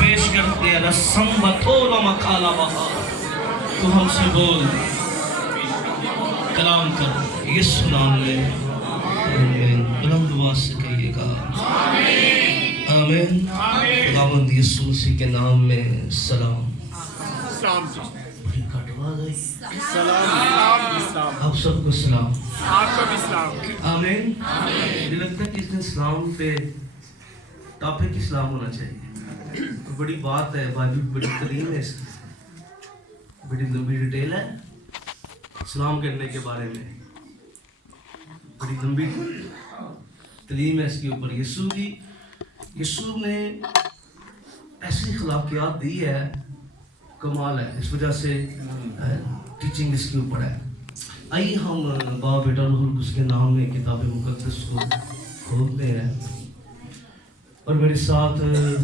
پیش کرتے ہیں تو ہم سے بول کلام کر یسوع نام میں آمین بلند آواز سے کہیے گا آمین خداوند یسوع مسیح کے نام میں سلام بڑی کٹ آواز آئی آپ سب کو سلام آمین مجھے لگتا ہے کہ اس دن اسلام پہ ٹاپک اسلام ہونا چاہیے بڑی بات ہے بائبل بڑی تعلیم ہے اس کی بڑی لمبی ڈیٹیل ہے اسلام کرنے کے بارے میں بڑی لمبی تعلیم ہے اس کے اوپر یسوع نے ایسی اخلاقیات دی ہے کمال ہے اس وجہ سے ٹیچنگ اس کے اوپر ہے آئیے ہم باپ بیٹا روح القدس کے نام میں کتاب مقدس کو کھولتے ہیں اور میرے ساتھ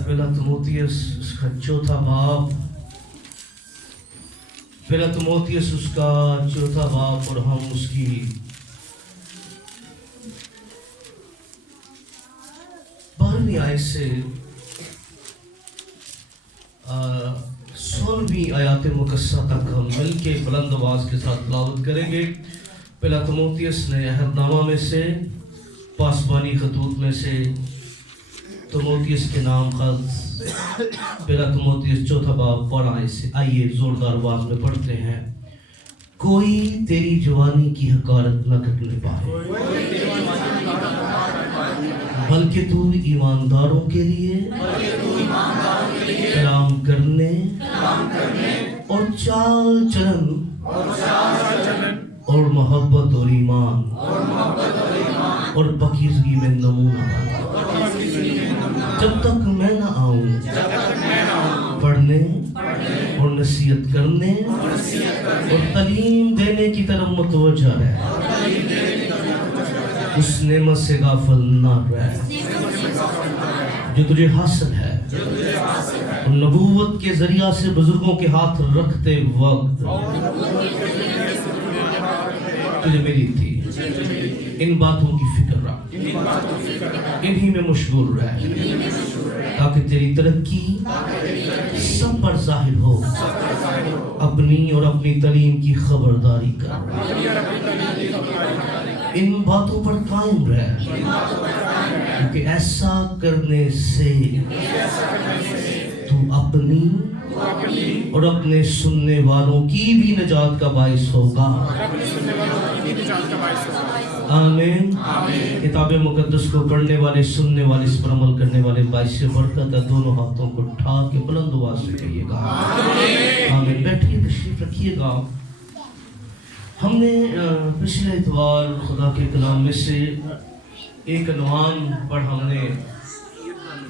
پہلا تموتھیوس اس کا چوتھا باب اور ہم اس کی 12ویں آیت سے 16ویں آیات مقدسہ تک ہم مل کے بلند آواز کے ساتھ تلاوت کریں گے پہلا تموتھیوس نے عہد نامہ میں سے پاسبانی خطوط میں سے تموتھیوس کے نام خط پہلا تموتھیوس چوتھا باب پڑھا سے آئیے زوردار آواز میں پڑھتے ہیں کوئی تیری جوانی کی حقارت نہ کرنے پائے بلکہ تو ایمانداروں کے لیے کلام کرنے اور چال چلن اور محبت اور ایمان اور پاکیزگی میں نمونہ جب تک میں نہ آؤں پڑھنے اور نصیحت کرنے اور تعلیم دینے کی طرف متوجہ رہ اس نعمت سے غافل نہ رہ جو تجھے حاصل ہے اور نبوت کے ذریعہ سے بزرگوں کے ہاتھ رکھتے وقت تجھے ملی تھی ان باتوں کی فکر رکھ انہی میں مشغول رہ تاکہ تیری ترقی سب پر ظاہر ہو اپنی اور اپنی تعلیم کی خبرداری کر ان باتوں پر قائم رہ کیونکہ ایسا کرنے سے تو اپنی اور اپنے سننے والوں کی بھی نجات کا باعث ہوگا آمین کتاب مقدس کو پڑھنے والے سننے والے اس پر عمل کرنے والے باعث برکت ہے دونوں ہاتھوں کو اٹھا کے بلند آواز سے کہیے گا آمین بیٹھیے تشریف رکھیے گا ہم نے پچھلے اتوار خدا کے کلام میں سے ایک عنوان پر ہم نے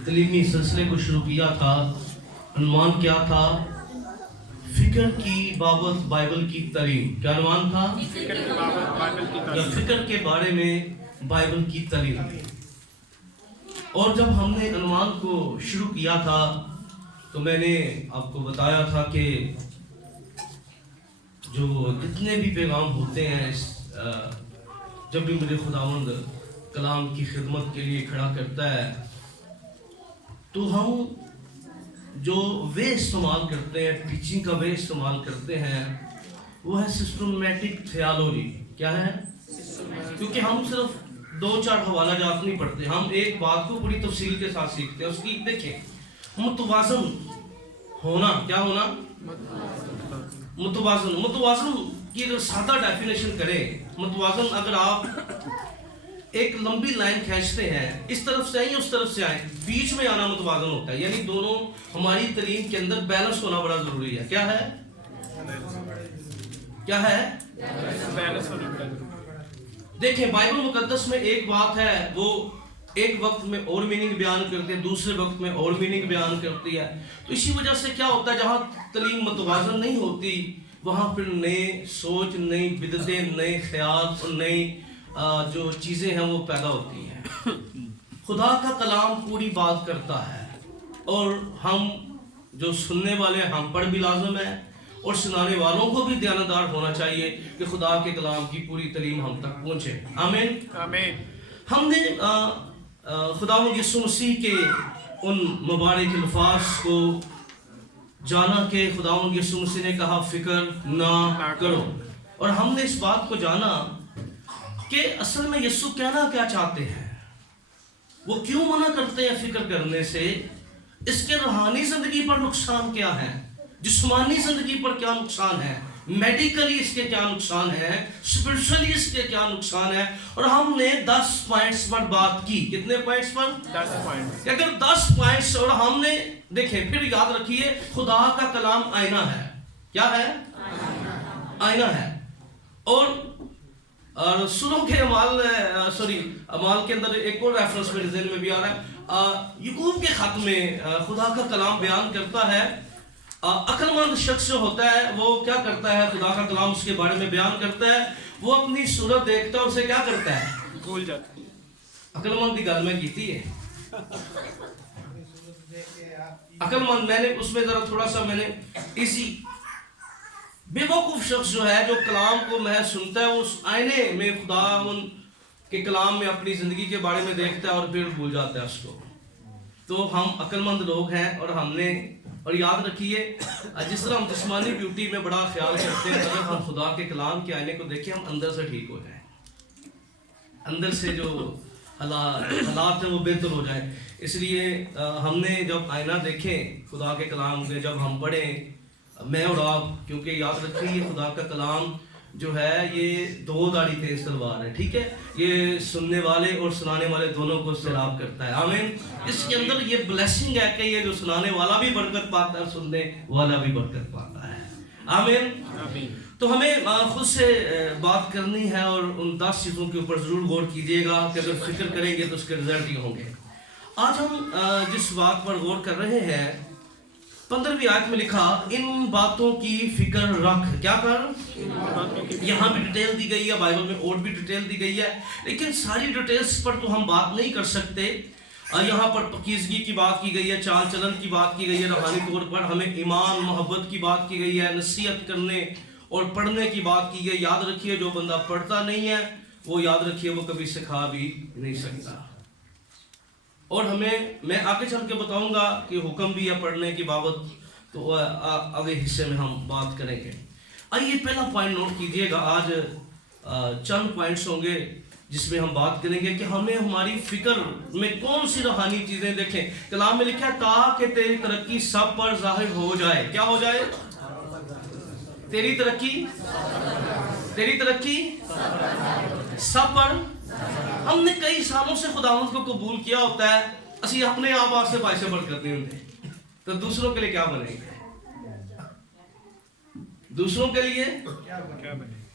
تعلیمی سلسلے کو شروع کیا تھا عنوان کیا تھا فکر کی بابت بائبل کی تعلیم کیا عنوان تھا فکر کے بارے میں بائبل کی تعلیم اور جب ہم نے عنوان کو شروع کیا تھا تو میں نے آپ کو بتایا تھا کہ جو جتنے بھی پیغام ہوتے ہیں جب بھی مجھے خداوند کلام کی خدمت کے لیے کھڑا کرتا ہے تو ہم جو وے استعمال کرتے ہیں ٹیچنگ کا وے استعمال کرتے ہیں وہ ہے سسٹمیٹک تھیالوجی کیا ہے کیونکہ ہم صرف 2-4 حوالہ جات نہیں پڑھتے ہم ایک بات کو پوری تفصیل کے ساتھ سیکھتے ہیں اس کی دیکھیں متوازن ہونا کیا ہونا متوازن کی اگر سادہ ڈیفینیشن کریں متوازن اگر آپ ایک لمبی لائن کھینچتے ہیں، اس طرف سے آئیں اس طرف سے آئیں، بیچ میں آنا متوازن ہوتا ہے، یعنی دونوں ہماری تعلیم کے اندر بیلنس ہونا بڑا ضروری ہے. کیا ہے؟ کیا ہے؟ بیلنس ہونا بڑا ضروری ہے. دیکھیں بائبل مقدس میں ایک بات ہے، وہ ایک وقت میں اور میننگ بیان کرتے ہیں، دوسرے وقت میں اور میننگ بیان کرتی ہے. تو اسی وجہ سے کیا ہوتا ہے، جہاں تعلیم متوازن نہیں ہوتی وہاں پھر نئے سوچ، نئی بدعتیں، نئے خیال اور نئی جو چیزیں ہیں وہ پیدا ہوتی ہیں. خدا کا کلام پوری بات کرتا ہے، اور ہم جو سننے والے ہم پر بھی لازم ہے اور سنانے والوں کو بھی دیانتدار ہونا چاہیے کہ خدا کے کلام کی پوری تعلیم ہم تک پہنچے. آمین آمین. ہم نے خداوند یسوع مسیح کے ان مبارک الفاظ کو جانا کہ خداوند یسوع مسیح نے کہا فکر نہ کرو، اور ہم نے اس بات کو جانا کہ اصل میں یسوع کہنا کیا چاہتے ہیں، وہ کیوں منع کرتے ہیں فکر کرنے سے، اس کے روحانی زندگی پر نقصان کیا ہے، جسمانی زندگی پر کیا نقصان ہے، میڈیکلی اس کے کیا نقصان ہے، اسپرچولی اس کے کیا نقصان ہے. اور ہم نے 10 پوائنٹس پر بات کی. کتنے پوائنٹس پر؟ 10 پوائنٹس. اگر 10 پوائنٹس، اور ہم نے دیکھیں پھر یاد رکھیے خدا کا کلام آئینہ ہے. کیا ہے؟ آئینہ ہے. اور رسولوں کے اعمال کے اندر ایک اور ریفرنس میرے ذہن میں بھی آ رہا ہے. یعقوب کے خط میں خدا کا کلام بیان کرتا ہے، عقل مند شخص جو ہوتا ہے وہ کیا کرتا ہے، خدا کا کلام اس کے بارے میں بیان کرتا ہے، وہ اپنی صورت دیکھتا ہے اور اسے کیا کرتا ہے، بھول جاتا ہے. عقل مند کی گل میں کیتی ہے، عقل مند میں نے اس میں ذرا تھوڑا سا میں نے اسی بے وقوف شخص جو ہے جو کلام کو محض سنتا ہے، اس آئینے میں خدا ان کے کلام میں اپنی زندگی کے بارے میں دیکھتا ہے اور پھر بھول جاتا ہے اس کو. تو ہم عقل مند لوگ ہیں، اور ہم نے، اور یاد رکھیے جس طرح ہم جسمانی بیوٹی میں بڑا خیال کرتے ہیں، اگر ہم خدا کے کلام کے آئینے کو دیکھیں ہم اندر سے ٹھیک ہو جائیں، اندر سے جو حالات ہیں وہ بہتر ہو جائیں. اس لیے ہم نے جب آئینہ دیکھیں خدا کے کلام کے، جب ہم پڑھیں میں اور آپ، کیونکہ یاد رکھیں یہ خدا کا کلام جو ہے یہ 2 دھاری تیز تلوار ہے. ٹھیک ہے، یہ سننے والے اور سنانے والے دونوں کو سیراب کرتا ہے. آمین. اس کے اندر یہ بلیسنگ ہے کہ یہ جو سنانے والا بھی برکت پاتا ہے، سننے والا بھی برکت پاتا ہے. آمین. تو ہمیں خود سے بات کرنی ہے، اور ان 10 چیزوں کے اوپر ضرور غور کیجیے گا کہ اگر فکر کریں گے تو اس کے رزلٹ ہی ہوں گے. آج ہم جس بات پر غور کر رہے ہیں 15ویں آیت میں لکھا ان باتوں کی فکر رکھ. کیا کر؟ یہاں بھی ڈیٹیل دی گئی ہے، بائبل میں اور بھی ڈیٹیل دی گئی ہے، لیکن ساری ڈیٹیلز پر تو ہم بات نہیں کر سکتے. یہاں پر پاکیزگی کی بات کی گئی ہے، چال چلن کی بات کی گئی ہے، روحانی طور پر ہمیں ایمان محبت کی بات کی گئی ہے، نصیحت کرنے اور پڑھنے کی بات کی گئی. یاد رکھیے جو بندہ پڑھتا نہیں ہے وہ یاد رکھیے وہ کبھی سکھا بھی نہیں سکتا. اور میں آگے چل کے بتاؤں گا کہ حکم بھی ہے پڑھنے کی بابت، تو آگے حصے میں ہم بات کریں گے. آئیے پہلا پوائنٹ نوٹ کیجئے گا. آج چند پوائنٹس ہوں گے جس میں ہم بات کریں گے کہ ہمیں ہماری فکر میں کون سی روحانی چیزیں. دیکھیں کلام میں لکھا ہے تاکہ تیری ترقی سب پر ظاہر ہو جائے. کیا ہو جائے؟ تیری ترقی سب پر. ہم نے کئی سالوں سے خداوند کو قبول کیا ہوتا ہے، اسی اپنے آپ سے باعث برکت نہیں ہوتے، تو دوسروں کے لیے کیا بنیں گے؟ دوسروں کے لیے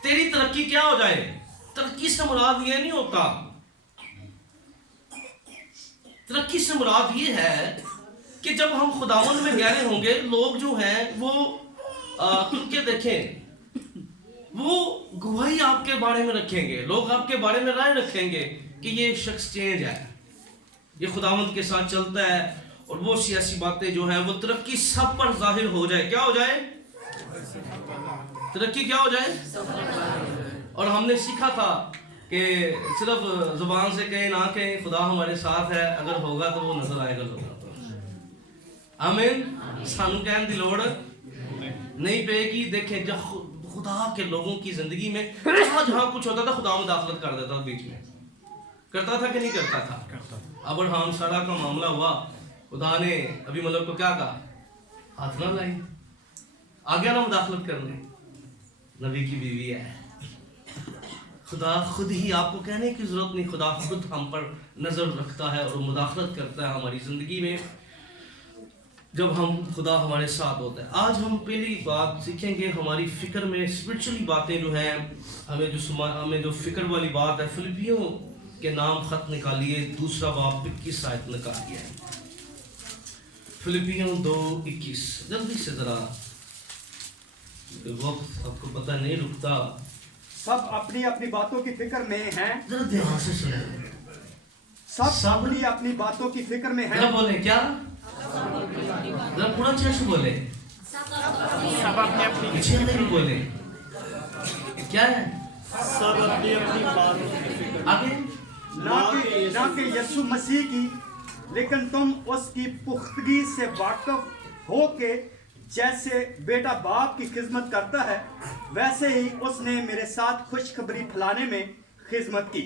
تیری ترقی کیا ہو جائے. ترقی سے مراد یہ نہیں ہوتا، ترقی سے مراد یہ ہے کہ جب ہم خداوند میں گہرے ہوں گے، لوگ جو ہیں وہ کیونکہ دیکھیں وہ گواہی آپ کے بارے میں رکھیں گے، لوگ آپ کے بارے میں رائے رکھیں گے کہ یہ شخص چینج ہے، یہ خداوند کے ساتھ چلتا ہے، اور وہ سیاسی باتیں جو ہیں وہ ترقی سب پر ظاہر ہو جائے. کیا ہو جائے؟ ترقی کیا ہو جائے؟ اور ہم نے سیکھا تھا کہ صرف زبان سے کہیں نہ کہیں خدا ہمارے ساتھ ہے، اگر ہوگا تو وہ نظر آئے گا لوگوں کو. آمین. سانو کہنے دی لوڑ نہیں پے گی. دیکھیں جب خدا کے لوگوں کی زندگی میں جہاں کچھ ہوتا تھا خدا مداخلت کر دیتا تھا، بیچ میں کرتا تھا کہ نہیں کرتا تھا. ابراہیم سارا کا معاملہ ہوا، خدا نے ابھی ملک کو کیا کہا؟ ہاتھ نہ لائی. آگیا نا مداخلت کرنے، نبی کی بیوی ہے، خدا خود ہی، آپ کو کہنے کی ضرورت نہیں، خدا خود ہم پر نظر رکھتا ہے اور مداخلت کرتا ہے ہماری زندگی میں جب خدا ہمارے ساتھ ہوتا ہے۔ آج ہم پہلی بات سیکھیں گے ہماری فکر میں اسپرچولی باتیں جو ہیں، ہمیں جو فکر والی بات ہے، فلپیوں کے نام خط نکالیے، 2 باب 21 آیت نکالیے، فلپیوں 2:21، جلدی سے ذرا، وقت آپ کو پتہ نہیں رکتا۔ سب اپنی اپنی باتوں کی فکر میں ہیں، ذرا دھیان سے سنیں، سب اپنی اپنی باتوں کی فکر میں ہیں۔ ذرا بولیں، کیا؟ ذرا پورا چیز بولیں، سب اپنی اپنی پیچھے نہیں بولیں، کیا ہے؟ سب اپنی اپنی باتوں کی فکر آگے نہ کہ یسوع مسیح کی، لیکن تم اس کی پختگی سے واقف ہو کہ جیسے بیٹا باپ کی خدمت کرتا ہے، ویسے ہی اس نے میرے ساتھ خوشخبری پھیلانے میں خدمت کی۔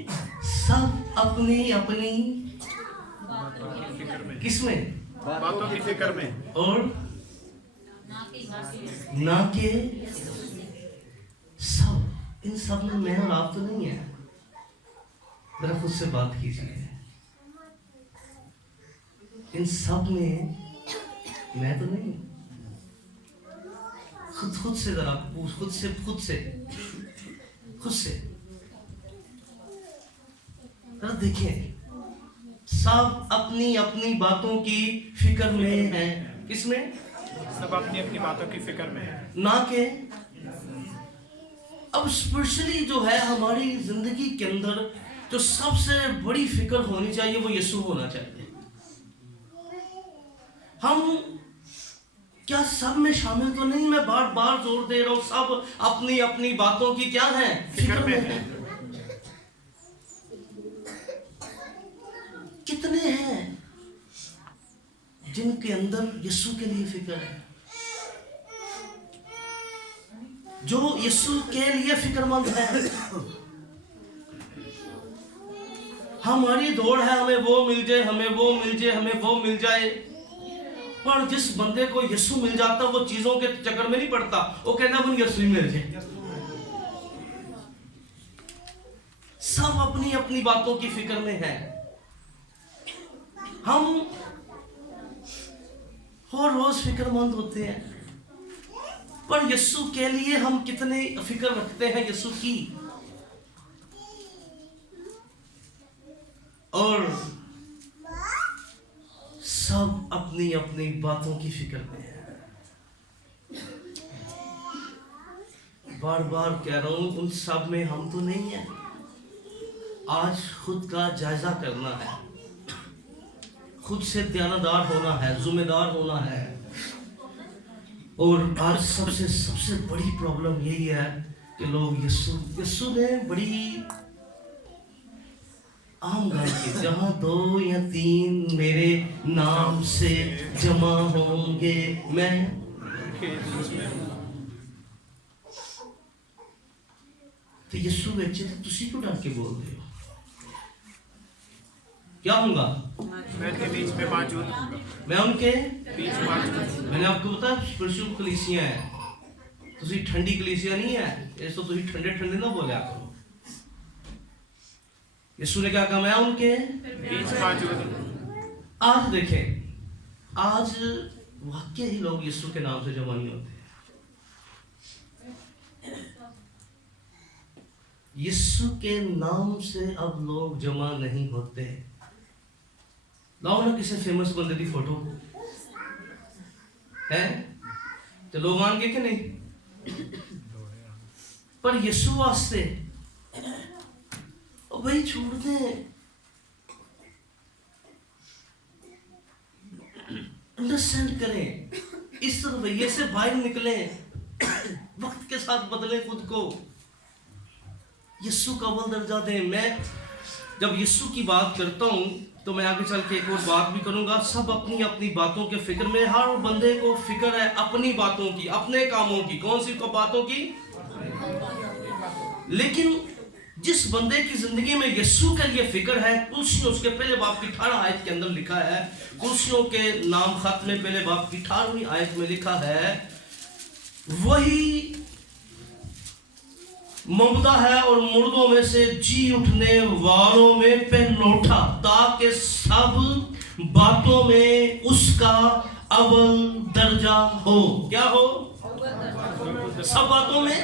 سب اپنی اپنی کس میں؟ باتوں کی فکر میں، اور نہ کہ سب، ان سب میں میں اور آپ تو نہیں ہے۔ ذرا خود سے بات کیجیے، ان سب میں میں تو نہیں، خود سے ذرا خود سے ذرا دیکھیں، سب اپنی اپنی باتوں کی فکر میں ہیں، کس میں؟ سب اپنی اپنی باتوں کی فکر میں ہیں، نہ کہ اب اسپیشلی جو ہے ہماری زندگی کے اندر جو سب سے بڑی فکر ہونی چاہیے وہ یسوع ہونا چاہیے۔ ہم کیا سب میں شامل تو نہیں؟ میں بار بار زور دے رہا ہوں، سب اپنی اپنی باتوں کی کیا ہے؟ فکر میں ہیں۔ کتنے ہیں جن کے اندر یسوع کے لیے فکر ہے، جو یسوع کے لیے فکر مند ہے؟ ہماری دوڑ ہے ہمیں وہ مل جائے، ہمیں وہ مل جائے، ہمیں وہ مل جائے، پر جس بندے کو یسوع مل جاتا وہ چیزوں کے چکر میں نہیں پڑتا، وہ کہنا من یسوع ہی مل جائے۔ سب اپنی اپنی باتوں کی فکر میں ہیں۔ ہم ہر روز فکر مند ہوتے ہیں، پر یسوع کے لیے ہم کتنے فکر رکھتے ہیں یسوع کی؟ اور سب اپنی اپنی باتوں کی فکر میں ہیں۔ بار بار کہہ رہا ہوں، ان سب میں ہم تو نہیں ہیں۔ آج خود کا جائزہ کرنا ہے، خود سے دیانتدار ہونا ہے، ذمہ دار ہونا ہے۔ اور آج سب سے بڑی پرابلم یہی ہے کہ لوگ یسوع نے بڑی عام گال کی، جہاں 2 یا 3 میرے نام سے جمع ہوں گے میں۔ تو یسوع بچے تو تسی کیوں ڈر کے بول رہے ہو؟ کیا ہوں گا؟ میں ان کے بیچ میں موجود ہوں گا، میں ان کے بیچ میں موجود ہوں گا۔ میں نے آپ کو بتایا اسپرچل کلیسیاں ہیں، تسی ٹھنڈی کلیسیاں نہیں ہے، اس تو تسی ٹھنڈے نہ بولیا کرو۔ یسوع نے کیا کہا؟ میں ان کے بیچ موجود ہوں۔ آج دیکھیں، آج واقعی ہی لوگ یسوع کے نام سے جمع نہیں ہوتے۔ یسوع کے نام سے اب لوگ جمع نہیں ہوتے۔ لاؤ نا کسی فیمس بندے دی فوٹو ہے تو لوگ آن گے کہ نہیں؟ پر یسوع واسطے وہی چھوڑ دیں۔ انڈرسٹینڈ کریں، اس رویے سے باہر نکلیں، وقت کے ساتھ بدلیں خود کو، یسوع کا اول درجہ دیں۔ میں جب یسوع کی بات کرتا ہوں تو میں آگے چل کے ایک اور بات بھی کروں گا۔ سب اپنی اپنی باتوں کے فکر میں، ہر بندے کو فکر ہے اپنی باتوں کی، اپنے کاموں کی۔ کون سی باتوں کی؟ لیکن جس بندے کی زندگی میں یسوع کے لیے فکر ہے، کلسیوں اس کے پہلے باب کی 18 آیت کے اندر لکھا ہے، کلسیوں کے نام خط میں پہلے باب کی 18ویں آیت میں لکھا ہے، وہی ममता है और मुर्दों में से जी उठने वालों में पहनोठा, ताकि सब बातों में उसका अव्वल दर्जा हो। क्या हो? सब बातों में,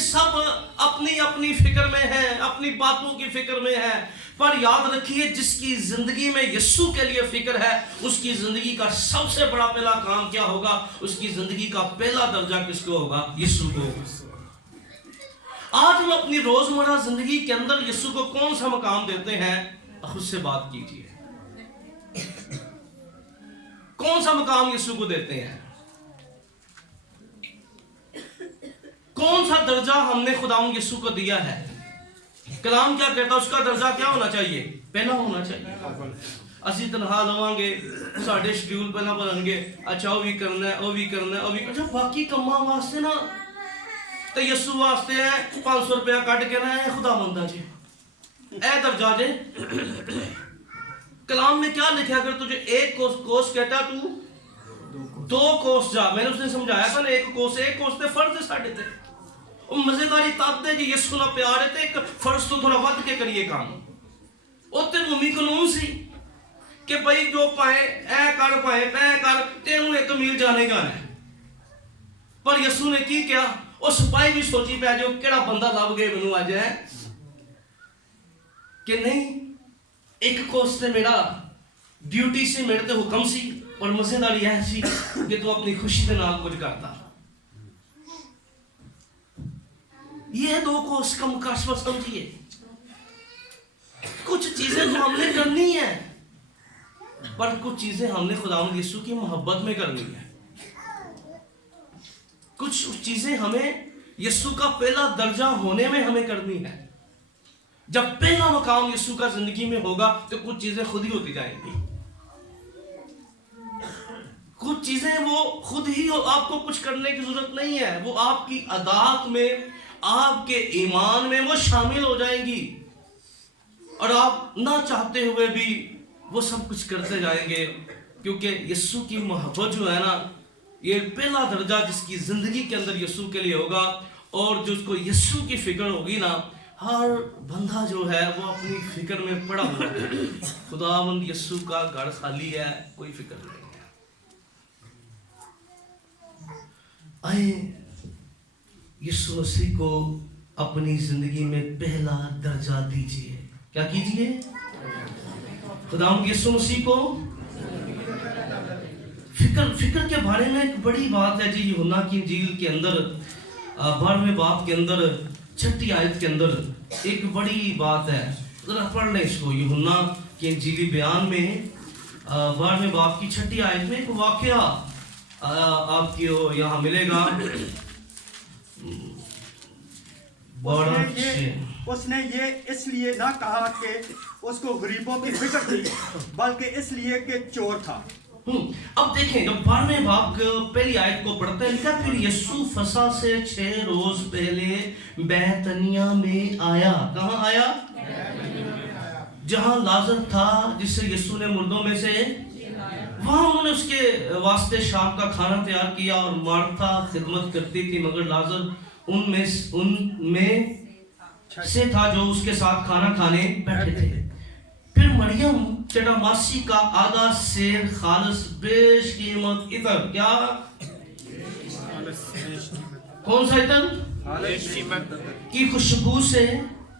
सब अपनी अपनी फिक्र में है, अपनी बातों की फिक्र में है। पर याद रखिए, जिसकी जिंदगी में यीशु के लिए फिक्र है, उसकी जिंदगी का सबसे बड़ा पहला काम क्या होगा? उसकी जिंदगी का पहला दर्जा किसको होगा? यीशु को। आज हम अपनी रोजमर्रा जिंदगी के अंदर यीशु को कौन सा मकाम देते हैं? खुद से बात कीजिए, कौन सा मकाम यीशु को देते हैं? कौन सा दर्जा हमने खुदावंद यीशु को दिया है? कलाम क्या कहता है? उसका दर्जा क्या होना चाहिए? पहला होना चाहिए। असी तनखा लवांगे, साढ़े शेड्यूल पहला बननगे, अच्छा वो भी करना है, वो भी करना है, वो भी। अच्छा बाकी कम्मा वास्ते ना तो यीशु वास्ते है 500 रुपया कट के ना खुदावंदा जी ए दर्जा जे। कलाम में क्या लिखा? अगर तुझे एक कोस कहता, तू 2 कोस जा। मैंने उसने समझाया था ना, एक कोस ते फर्ज है साढ़े ते। मजेदारी तब है कि यीशु ना प्यार है, तो एक फर्ज तो थोड़ा वध के करिए काम। उत्ते भूमि कानून सी कि भाई जो पाए ऐ कर, पाए ऐ कर, तेनू एक मील जाने का है। पर यीशु ने की क्या? उस सिपाही भी सोची पै जो केड़ा बंदा लभ गए मैनू अज है कि नहीं, एक कोस ते मेरा ड्यूटी से मेरे ते हुक्म सी। और मजेदारी यह सी कि तू अपनी खुशी के नाल कुछ करता। ये 2 कोस कम काशवा समझिए। कुछ चीजें तो हमने करनी है, पर कुछ चीजें हमने खुदावंद यीशु की मोहब्बत में करनी है। कुछ चीजें हमें यीशु का पहला दर्जा होने में हमें करनी है। जब पहला मकाम यीशु का जिंदगी में होगा तो कुछ चीजें खुद ही होती जाएंगी। कुछ चीजें वो खुद ही हो, आपको कुछ करने की जरूरत नहीं है। वो आपकी अदात में, आपके ईमान में वो शामिल हो जाएंगी, और आप ना चाहते हुए भी वो सब कुछ करते जाएंगे। क्योंकि यीशु की मोहब्बत जो है ना, ये पहला दर्जा जिसकी जिंदगी के अंदर यीशु के लिए होगा, और जिसको यीशु की फिक्र होगी ना, हर बंदा जो है वो अपनी फिक्र में पड़ा हुआ है। खुदावंद यीशु का घर खाली है, कोई फिक्र नहीं है। आए यीशु मसीह को अपनी जिंदगी में पहला दर्जा दीजिए। क्या कीजिए? खुदावंद यीशु मसीह को फिक्र के बारे में एक बड़ी बात है जी। यूहन्ना की इंजील के अंदर 12वें बाब के अंदर 6ठी आयत के अंदर एक बड़ी बात है। जरा पढ़ लें इसको। यूहन्ना के इंजीली बयान में 12वें बाब की 6ठी आयत में एक वाकया आपको यहाँ मिलेगा। उसने ये इसलिए ना कहा कि उसको गरीबों की फिक्र थी, बल्कि इसलिए कि चोर था। अब देखें, जब 12वें बाब पहली आयत को पढ़ते हैं, लिखा फिर यीशु फसह से 6 रोज पहले बैतनिया में आया। कहाँ आया? जहाँ लाजर था जिससे यीशु ने मुर्दों में से, वहाँ उन्होंने उसके वास्ते शाम का खाना तैयार किया, और मार्था खिदमत करती थी, मगर लाजर उनमें से था जो उसके साथ खाना खाने बैठे थे। फिर मरियम चटामासी का आधा सेर खालस बेश कीमत इतर, क्या? कौन सा इतर? की खुशबू से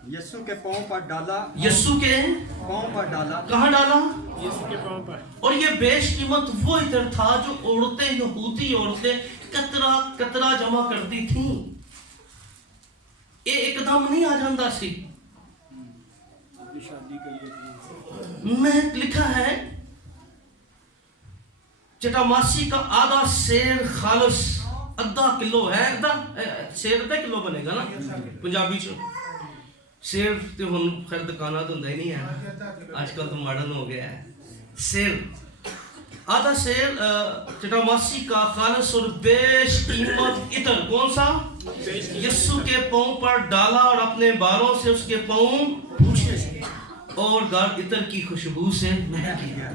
यीशु के पांव पर डाला। यीशु के पांव पर डाला। कहाँ डाला? यीशु के पांव पर। और ये बेश कीमत वो इतर था जो औरतें, यहूदी औरतें कतरा जमा करती थीं। ये एकदम नहीं आ जाता सी। में लिखा है चटामासी का आधा सेर खालस, आधा किलो है। आधा सेर आधा किलो बनेगा ना पंजाबी च। सेर तो हुन खैर दुकाना तो होंदा ही नहीं है, आजकल तो मॉडर्न हो गया है। सेर, आधा सेर चटामासी का खालस और बेश कीमत इतर, कौन सा? यीशु के पांव पर डाला और अपने बालों से उसके पांव पूछे, और घर इतर की खुशबू से महक गया।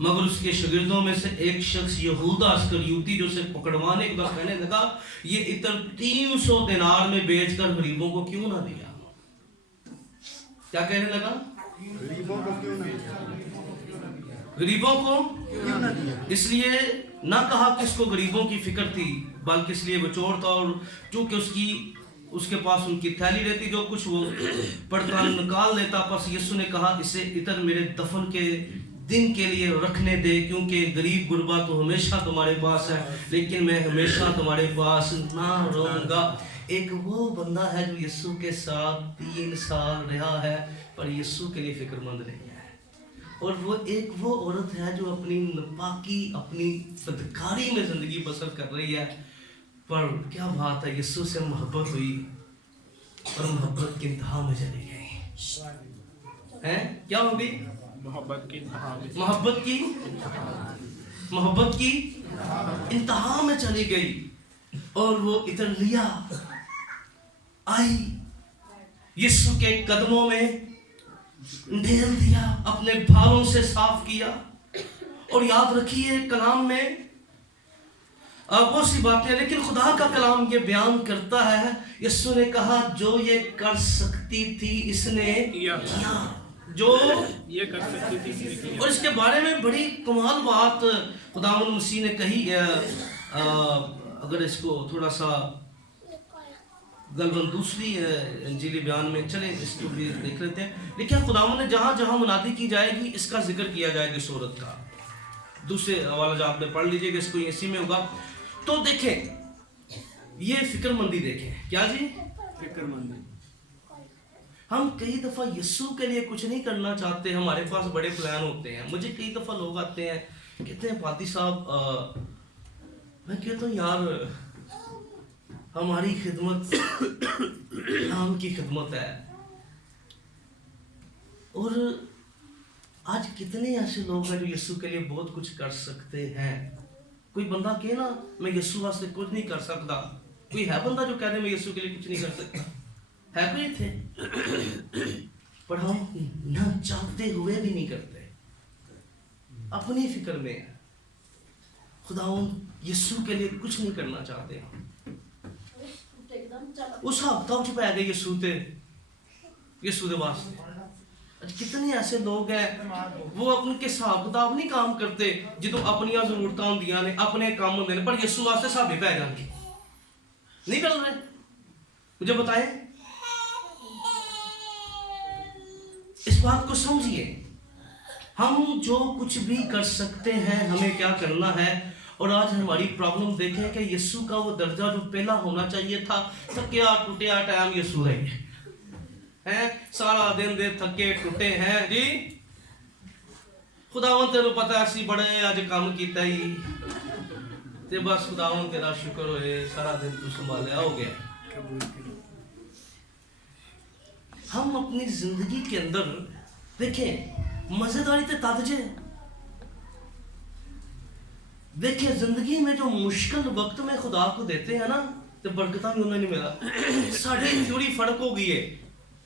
मगर उसके शागिर्दों में से एक शख्स यहूदा इस्करियोती जो उसे पकड़वाने के बाद कहने लगा, ये इतर 300 दिनार में बेचकर गरीबों को क्यों ना दिया? क्या कहने लगा? गरीबों को क्यों ना दिया? गरीबों को क्यों ना दिया? इसलिए ना कहा कि इसको गरीबों की फिक्र थी, बल्कि इसलिए वो चोर था, और चूंकि उसके पास उनकी थैली रहती जो कुछ वो पड़ता निकाल लेता। बस यीशु ने कहा, इसे इतर मेरे दफन के दिन के लिए रखने दे, क्योंकि गरीब गुरबा तो हमेशा तुम्हारे पास है, लेकिन मैं हमेशा तुम्हारे पास ना रहूंगा। एक वो बंदा है जो यीशु के साथ 3 साल रहा है, पर यीशु के लिए फिक्रमंद नहीं है। और वो औरत है जो अपनी नापाकी, अपनी बदकारी में जिंदगी बसर कर रही है, पर क्या बात है, यीशु से मोहब्बत हुई और मोहब्बत की इंतहा में चली गई। हैं? क्या हो गई? मोहब्बत की इंतहा में चली गई। और वो इतालिया आई, यीशु के कदमों में ढेल दिया, अपने बालों से साफ किया। और याद रखिए, कलाम में वो सी बातें, लेकिन खुदा का कलाम ये बयान करता है, यीशु ने कहा जो ये कर सकती थी इसने किया, जो ये कर सकती थी इसने किया। और इसके बारे में बड़ी कमाल बात खुदावंद मसीह ने कही है। अगर इसको थोड़ा सा गलबन दूसरी इंजीली बयान में चले, इसको भी देख लेते हैं। लेकिन खुदावंद ने जहाँ जहाँ मुनादी की जाएगी इसका जिक्र किया जाएगा इस औरत का। दूसरे वाला जो आपने पढ़ लीजिएगा, इसको इसी में होगा। तो देखें, ये फिक्रमंदी देखें, क्या जी? फिक्रमंदी। हम कई दफा यीशु के लिए कुछ नहीं करना चाहते, हमारे पास बड़े प्लान होते हैं। मुझे कई दफा लोग आते हैं, कहते हैं पादी साहब, मैं कहता हूँ यार हमारी खिदमत नाम की खिदमत है। और आज कितने ऐसे लोग हैं जो यीशु के लिए बहुत कुछ कर सकते हैं। कोई बंदा कहे ना मैं यीशु वास्ते कुछ नहीं कर सकता, कोई है बंदा जो कह रहे मैं यीशु के लिए कुछ नहीं कर सकता? है कोई थे? पर हम न चाहते हुए भी नहीं करते, अपनी फिक्र में है। खुदावंद यीशु के लिए कुछ नहीं करना चाहते हम। उस हफ्ता च पै गए यीशु दे वास्ते। कितने ऐसे लोग हैं वो अपने के हिसाब किताब नहीं काम करते, जो अपनी जरूरत होंदियां ने, अपने काम होंदे ने, पर यीशु वास्ते साबे पै जाते नहीं कर रहे। मुझे बताएं, इस बात को समझिए। हम जो कुछ भी कर सकते हैं, हमें क्या करना है। और आज हमारी प्रॉब्लम देखें कि यीशु का वो दर्जा जो पहला होना चाहिए था, थकिया टूटिया टाइम यीशु है, सारा दिन दे थके टूटे हैं जी। खुदावंद तेनू पता असी बड़े अज काम किया ही, ते बस खुदावंद तेरा शुक्र होए, सारा दिन तू संभालिया हो गया। हम अपनी जिंदगी के अंदर देखें, मजेदारी ते तद जे देखिए, जिंदगी में जो मुश्किल वक्त में खुदा को देते हैं ना, तो बरकता भी उन्हें नहीं मिला। साढ़े थोड़ी फर्क हो गई है।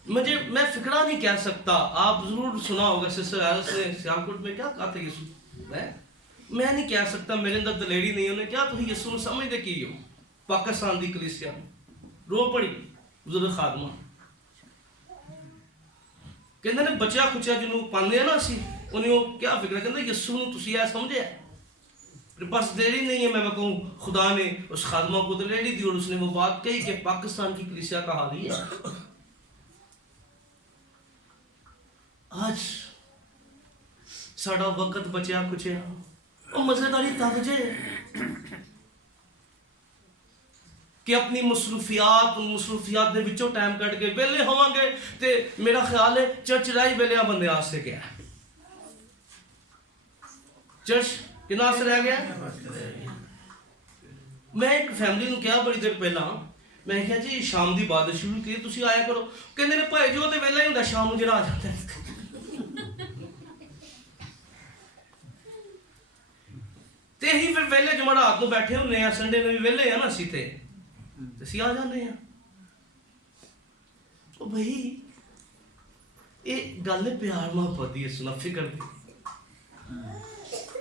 मैं फिक्रा नहीं कह सकता, आप जरूर सुना होगा सिस्टर ने सियालकोट में क्या कहा था यीशु, मैं नहीं कह सकता, मेरे अंदर दलेरी नहीं। उन्हें क्या तुम यीशु ने समझते की हो? पाकिस्तान की कलीसिया रो पड़ी बुजुर्ग खादमा कहते ने बच्चा खुचा जिन्होंने पाते हैं ना असी, उन्हें क्या फिक्र, कहते यीशु ने तुसी ऐ समझे, बस देरी नहीं है। मैं कहूँ खुदा ने उस खादमा को दलेरी दी और उसने वो बात कही कि पाकिस्तान की कलीसिया का हाल ही है। आज साड़ा वक्त बचा कुछ और मजेदारी तक जे कि अपनी मसरूफियात दे विचों टाइम कट के वेले होवांगे, ते मेरा ख्याल है चर्च राही वेले बंदे आस्ते गया, चर्च कितना आस्ते रह गया। मैं एक फैमिली नूं कहा बड़ी देर पहला, मैं कहा जी शाम की इबादत शुरू की, तुसी आया करो। कहते ने भाई जो तो वेला ही हुंदा शाम नूं जेड़ा आ जाता है। ते ही फिर वेले जमड़ात नूं बैठे हुंदे आ, संडे नूं भी वेले आ ना असीं ते असीं आ जांदे आ। ओ भाई ये गल है प्यार मोहब्बत दी, सुना फिक्र दी।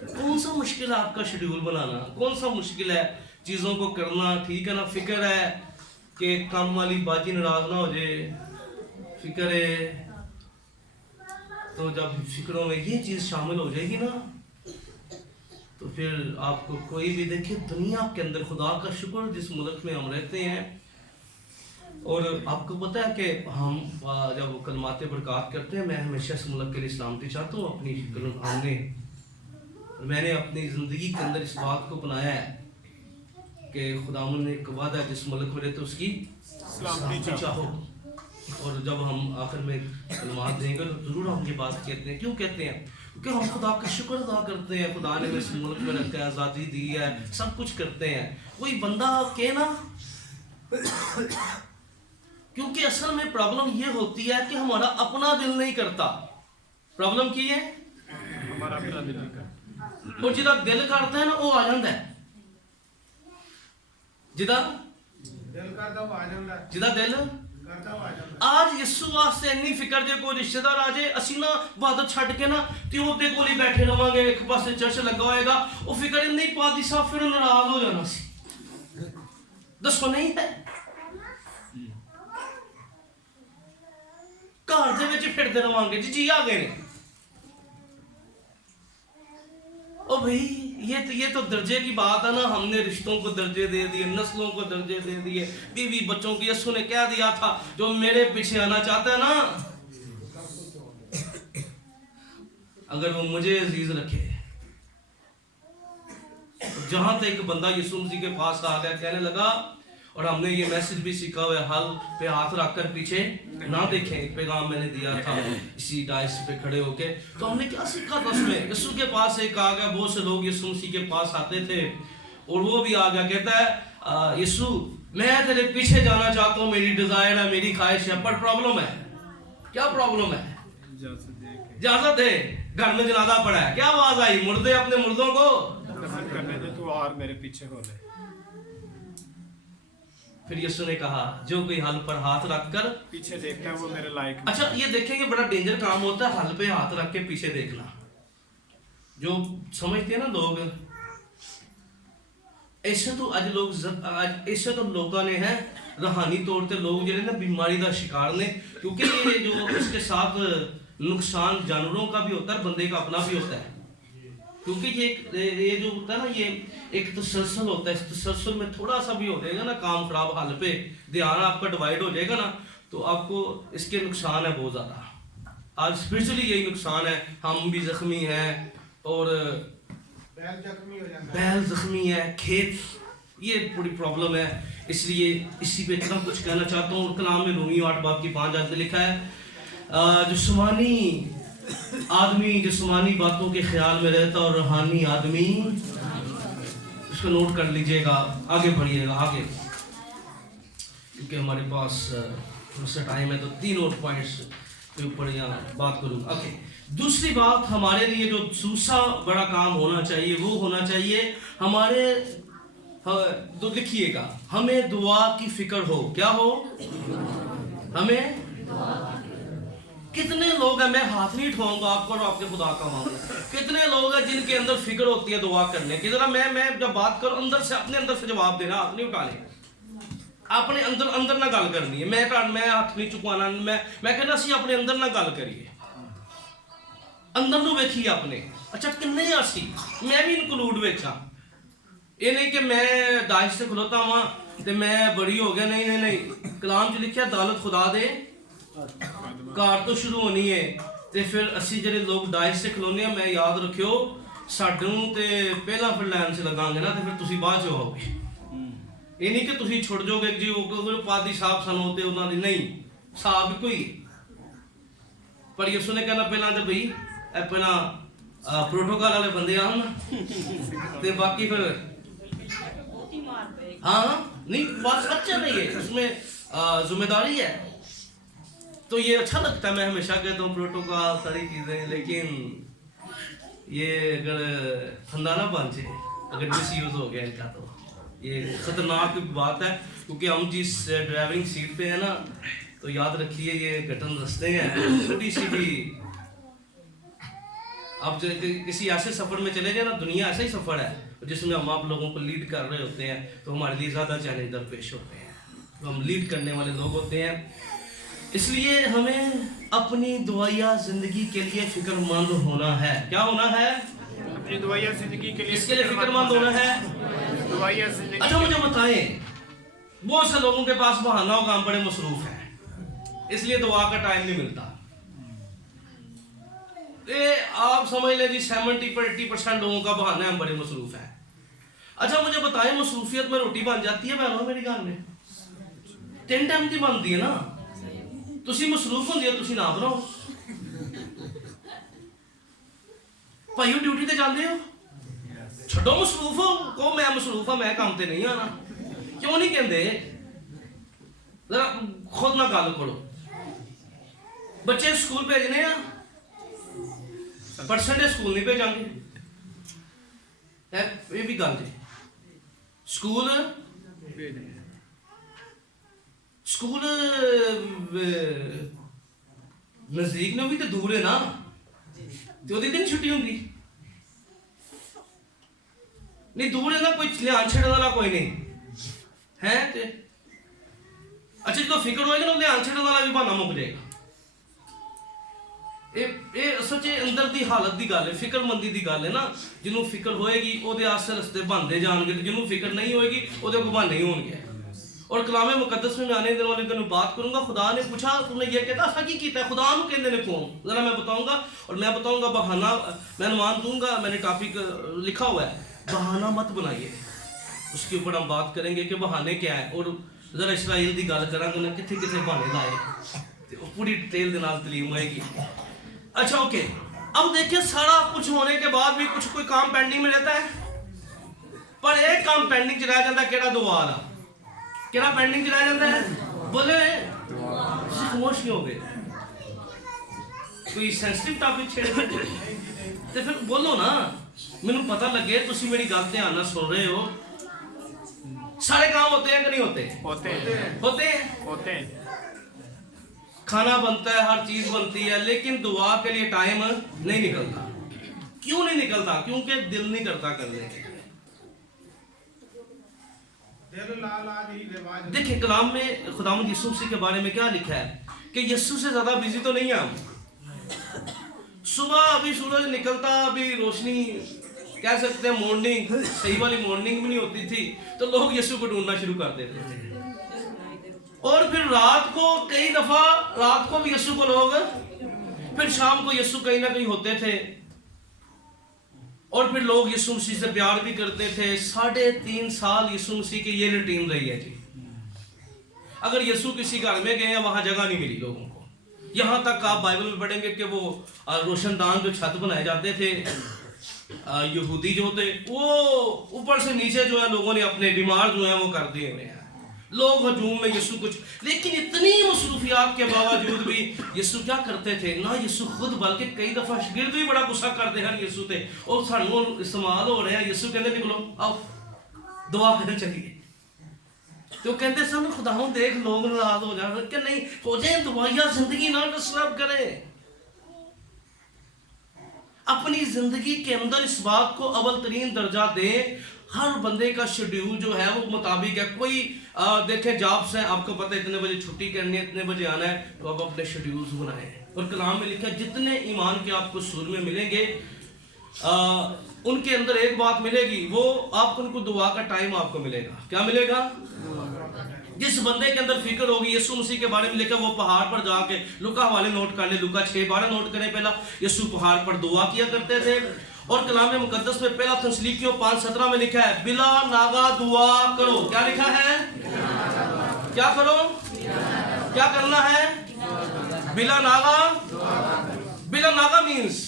कौन सा मुश्किल है आपका शेड्यूल बनाना, कौन सा मुश्किल है चीज़ों को करना, ठीक है ना। फिक्र है कि काम वाली बाजी नाराज ना हो जाए, फिक्र है, तो जब फिक्रों में ये चीज़ शामिल हो जाएगी ना, तो फिर आपको कोई भी देखे दुनिया के अंदर, खुदा का शुक्र जिस मुल्क में हम रहते हैं, और आपको पता है कि हम जब कलमाते बरकत करते हैं, मैं हमेशा इस मुल्क के लिए सलामती चाहता हूँ अपनी हमने, मैंने अपनी ज़िंदगी के अंदर इस बात को अपनाया है कि खुदावंद ने एक वादा है, जिस मुल्क में रहते उसकी सलामती चाहो। और जब हम आखिर में कलमात देंगे तो ज़रूर हम ये बात कहते हैं। क्यों कहते हैं? क्योंकि हम खुदा का शुक्र अदा करते हैं, खुदा ने इस मुल्क में रखा है, आज़ादी दी है, सब कुछ करते हैं। कोई बंदा के ना, क्योंकि असल में प्रॉब्लम ये होती है कि हमारा अपना दिल नहीं करता। प्रॉब्लम की है हमारा अपना दिल नहीं करता, और जिदा दिल करता है ना वो आ जाता है, जिदा दिल करता वो आ जाता है, जिदा दिल करता वो आ जाता है। आज यीशु वास्ते इन्नी फिक्र जे कोई रिश्तेदार आ जाए, असी ना इबादत छड़ के ना ते ओदे कोल ही बैठे रवांगे, एक पासे चर्च लगा होएगा, वो फिक्र नहीं पादी साहब फिर नाराज हो जाना सी। दसो नहीं है घर दे विच फिरदे रवांगे, जी आ गए ने, ओ भाई ये तो दर्जे की बात है ना। हमने रिश्तों को दर्जे दे दिए, नस्लों को दर्जे दे दिए, बीवी बच्चों की। यीशु ने क्या दिया था? जो मेरे पीछे आना चाहता है ना, अगर वो मुझे अजीज रखे। जहां तक बंदा यीशु मसीह के पास आ गया, कहने लगा, और हमने ये मैसेज भी सीखा हुआ है, हल पे हाथ रखकर पीछे ना देखें, एक पैगाम मैंने दिया था इसी डाइस पे खड़े होके। तो हमने क्या सीखा था उसमें? यीशु के पास एक आ गया, बहुत से लोग यीशु मसीह के पास आते थे, और वो भी आ गया, कहता है यीशु मैं तेरे पीछे जाना चाहता हूँ, मेरी डिजायर है, मेरी ख्वाहिश है, पर प्रॉब्लम है। क्या प्रॉब्लम है? इजाजत है, घर में जनाजा पड़ा है, क्या आवाज आई? मुर्दे अपने मुर्दों को दफन करने दे तू और मेरे पीछे हो ले। फिर यीशु ने कहा, जो कोई हल पर हाथ रखकर पीछे देखता है वो मेरे लायक नहीं। अच्छा, ये देखेंगे बड़ा डेंजर काम होता है, हल पे हाथ रख के पीछे देखना। जो समझते हैं ना लोग, ऐसे तो आज लोग ऐसे तो लोगों ने है रूहानी तौर पे लोग जो ना बीमारी का शिकार ने, क्योंकि ये जो इसके साथ नुकसान जानवरों का भी होता है, बंदे का अपना भी होता है। क्योंकि ये जो होता है ना, ये एक तसलसल होता है, इस तसलसल में थोड़ा सा भी हो जाएगा ना काम खराब, हाल पे ध्यान आपका डिवाइड हो जाएगा ना, तो आपको इसके नुकसान है बहुत ज़्यादा। आज स्पिरिचुअली यही नुकसान है, हम भी जख्मी हैं, और बैल जख्मी है, खेत, ये बड़ी प्रॉब्लम है। इसलिए इसी पे इतना कुछ कहना चाहता हूँ। कलाम में रोमी 8 बाब की 5 आयत में लिखा है, जिस्मानी आदमी जिस्मानी बातों के ख्याल में रहता और रूहानी आदमी, इसको नोट कर लीजिएगा, आगे बढ़िएगा आगे, क्योंकि हमारे पास थोड़ा सा टाइम है, तो 3 और पॉइंट्स के ऊपर यहाँ बात करूँगा। ओके, दूसरी बात, हमारे लिए जो दूसरा बड़ा काम होना चाहिए वो होना चाहिए हमारे, तो लिखिएगा, हमें दुआ की फिक्र हो। क्या हो? हमें। कितने लोग हैं, मैं हाथ नहीं उठाऊंगा आपको और आपके खुदा का मामला, कितने लोग हैं जिनके अंदर फिक्र होती है दुआ करने की? जरा मैं जब बात करूं अंदर से, अपने अंदर से जवाब देना, हाथ नहीं उठा ले, अपने अंदर ना गल करनी है। मैं हाथ नहीं चुकवाना, मैं कहना सी अपने अंदर ना गल करिए, अंदर नूं वेखिए अपने। अच्छा, किन्ने असी, मैं भी इंक्लूड वेचा, ये नहीं कि मैं दाइश से खलोता वहां ते मैं बड़ी हो गया, नहीं। कलाम च लिखा, दौलत खुदा दे कार तो शुरू होनी है, ते फिर असी जेडे लोग दाइश से खलोने, मैं याद रखियो, साडू ते पहला फिर लाइन से लगांगे ना, तो फिर तुसी बाद च आओगे। ये नहीं कि तुसी छुड़ जाओगे जी वो पादी साहब सन होते उन्होंने, नहीं, साहब कोई। पर यीशु ने कहना पहला तो भाई पहला प्रोटोकॉल वाले बंदे आन, ते बाकी फिर हाँ नहीं, बात अच्छा नहीं है, उसमें जिम्मेदारी है। तो ये अच्छा लगता है, मैं हमेशा कहता हूँ प्रोटोकॉल सारी चीज़ें, लेकिन ये अगर फंदा ना बन जाए, अगर मिस यूज़ हो गया इनका, तो ये खतरनाक बात है। क्योंकि हम जिस ड्राइविंग सीट पे है ना, तो याद रखिए ये घटन रस्ते हैं, छोटी सी भी आप जो किसी ऐसे सफ़र में चले जाए ना, दुनिया ऐसा ही सफ़र है जिसमें हम आप लोगों को लीड कर रहे होते हैं, तो हमारे लिए ज़्यादा चैलेंज दरपेश होते हैं, तो हम लीड करने वाले लोग होते हैं। इसलिए हमें अपनी दुआया ज़िंदगी के लिए फ़िक्रमंद होना है। क्या होना है? अपनी दुआया जिंदगी के लिए इसके लिए फ़िक्रमंद होना है। दुआया जिंदगी। अच्छा मुझे बताएं, बहुत से लोगों के पास बहाना होगा हम बड़े मसरूफ़ हैं, इसलिए दुआ का टाइम नहीं मिलता। ये आप समझ लें जी 70-80% लोगों का बहाना है हम बड़े मसरूफ़ हैं। अच्छा मुझे बताएं, मसरूफियत में रोटी बन जाती है बहनों मेरी घर में? 3 टाइम की बनती है ना। तुसी मसरूफ होंगे तुसी ना बनाओ। भाईओ ड्यूटी ते जाते हो, छो मसरूफ हो, कहो मैं मसरूफ हाँ, मैं काम ते नहीं आना। क्यों नहीं कहते? जरा खुद ना गल करो। बच्चे स्कूल भेजने आ, पर संडे स्कूल नहीं भेजांगे, ये भी गल जी। स्कूल नजदीक ने भी तो दूर है ना, तो दिन छुट्टी होंगी नहीं, दूर है ना, कोई ध्यान छड़ने वाला कोई नहीं है। अच्छा जो फिक्र होएगा ना, ध्यान छड़ने वाला भी बहाना मुक जाएगा। ये सच्चे अंदर दी हालत दी गल है, फिक्रमंदी दी गल है ना। जिन्हों फिक्र होएगी ओदे आस्ते रस्ते बनते जाएंगे, जिन्हों फिक्र नहीं होएगी ओदे को बहाने ही होंगे। और कलाम मुकद्दस में आने दिन वाले दिन बात करूंगा। खुदा ने पूछा तुमने ये कहता ऐसा की कीता है? खुदा को कहते ने कौन? जरा मैं बताऊंगा, और मैं बताऊंगा बहाना, मैं अनुमान दूंगा। मैंने टॉपिक लिखा हुआ है, बहाना मत बनाइए। उसके ऊपर हम बात करेंगे कि बहाने क्या है, और जरा इसराइल की गल करांगे ना किथे किथे बहाने लाए, तो पूरी डिटेल के नाल तलीम होएगी। अच्छा ओके, अब देखिए सारा कुछ होने के बाद भी कुछ कोई काम पेंडिंग में रहता है, पर एक काम पेंडिंग च रह जाता है। केड़ा? दुआ वाला। केड़ा पेंडिंग च रह जाता है? बोले खामोश क्यों हो गए? कोई सेंसिटिव टॉपिक छेड़ तो फिर बोलो ना, मैनू पता लगे तुसी मेरी गल ध्यान नाल सुन रहे हो। सारे काम होते हैं कि नहीं होते? होते हैं। खाना बनता है, हर चीज बनती है, लेकिन दुआ के लिए टाइम नहीं निकलता। क्यों नहीं निकलता? क्योंकि दिल नहीं करता करने के। देखिए कलाम में खुदावंद यीशु मसीह के बारे में क्या लिखा है कि यीशु से ज्यादा बिजी तो नहीं है हम। सुबह अभी सूरज निकलता, अभी रोशनी कह सकते हैं मॉर्निंग, सही वाली मॉर्निंग भी नहीं होती थी, तो लोग यीशु को ढूंढना शुरू कर देते थे। और फिर रात को कई दफा रात को भी यीशु को लोग, फिर शाम को यीशु कहीं ना कहीं होते थे, और फिर लोग यीशु मसीह से प्यार भी करते थे। 3.5 साल यीशु मसीह की ये रूटीन रही है जी। अगर यीशु किसी घर में गए हैं, वहां जगह नहीं मिली लोगों को। यहां तक आप बाइबल में पढ़ेंगे कि वो रोशनदान जो छत बनाए जाते थे, यहूदी जो थे, वो ऊपर से नीचे जो है लोगों ने अपने बीमार जो है वो कर दिए हुए हैं। लोग हजूम में यीशु कुछ, लेकिन इतनी मसरूफियात के बावजूद भी यीशु क्या करते थे ना, यीशु खुद बल्कि कई दफा शागिर्द भी बड़ा गुस्सा करते हैं यीशु थे, और सानू इस्तेमाल हो रहे हैं। यीशु कहते निकलो आओ दुआ करने चलिए, तो कहते सन खुदाओं देख लोग नाराज हो जाए कि नहीं हो जाए, दुआया जिंदगी ना डिस्टर्ब करे। अपनी जिंदगी के अंदर इस बात को अव्वल तरीन दर्जा दे। हर बंदे का शेड्यूल जो है वो मुताबिक है। कोई देखे जॉब्स है, आपको पता है इतने बजे छुट्टी करनी है, इतने बजे आना है, तो आप अपने शेड्यूल्स बनाएं। और कलाम में लिखा है जितने ईमान के आपको सूर में मिलेंगे, उनके अंदर एक बात मिलेगी, वो आपको उनको दुआ का टाइम आपको मिलेगा। क्या मिलेगा? जिस बंदे के अंदर फिक्र होगी, यीशु मसीह के बारे में लिखा, वो पहाड़ पर जाके, लुका हवाले नोट कर ले, लुका 6:12 नोट करें। पहला यीशु पहाड़ पर दुआ किया करते थे। और कलाम मुकद्दस में पहला थिस्सलुनीकियों 5:17 में लिखा है बिला नागा दुआ करो। क्या लिखा है? क्या करो? क्या करना है? बिला नागा। बिला नागा मीन्स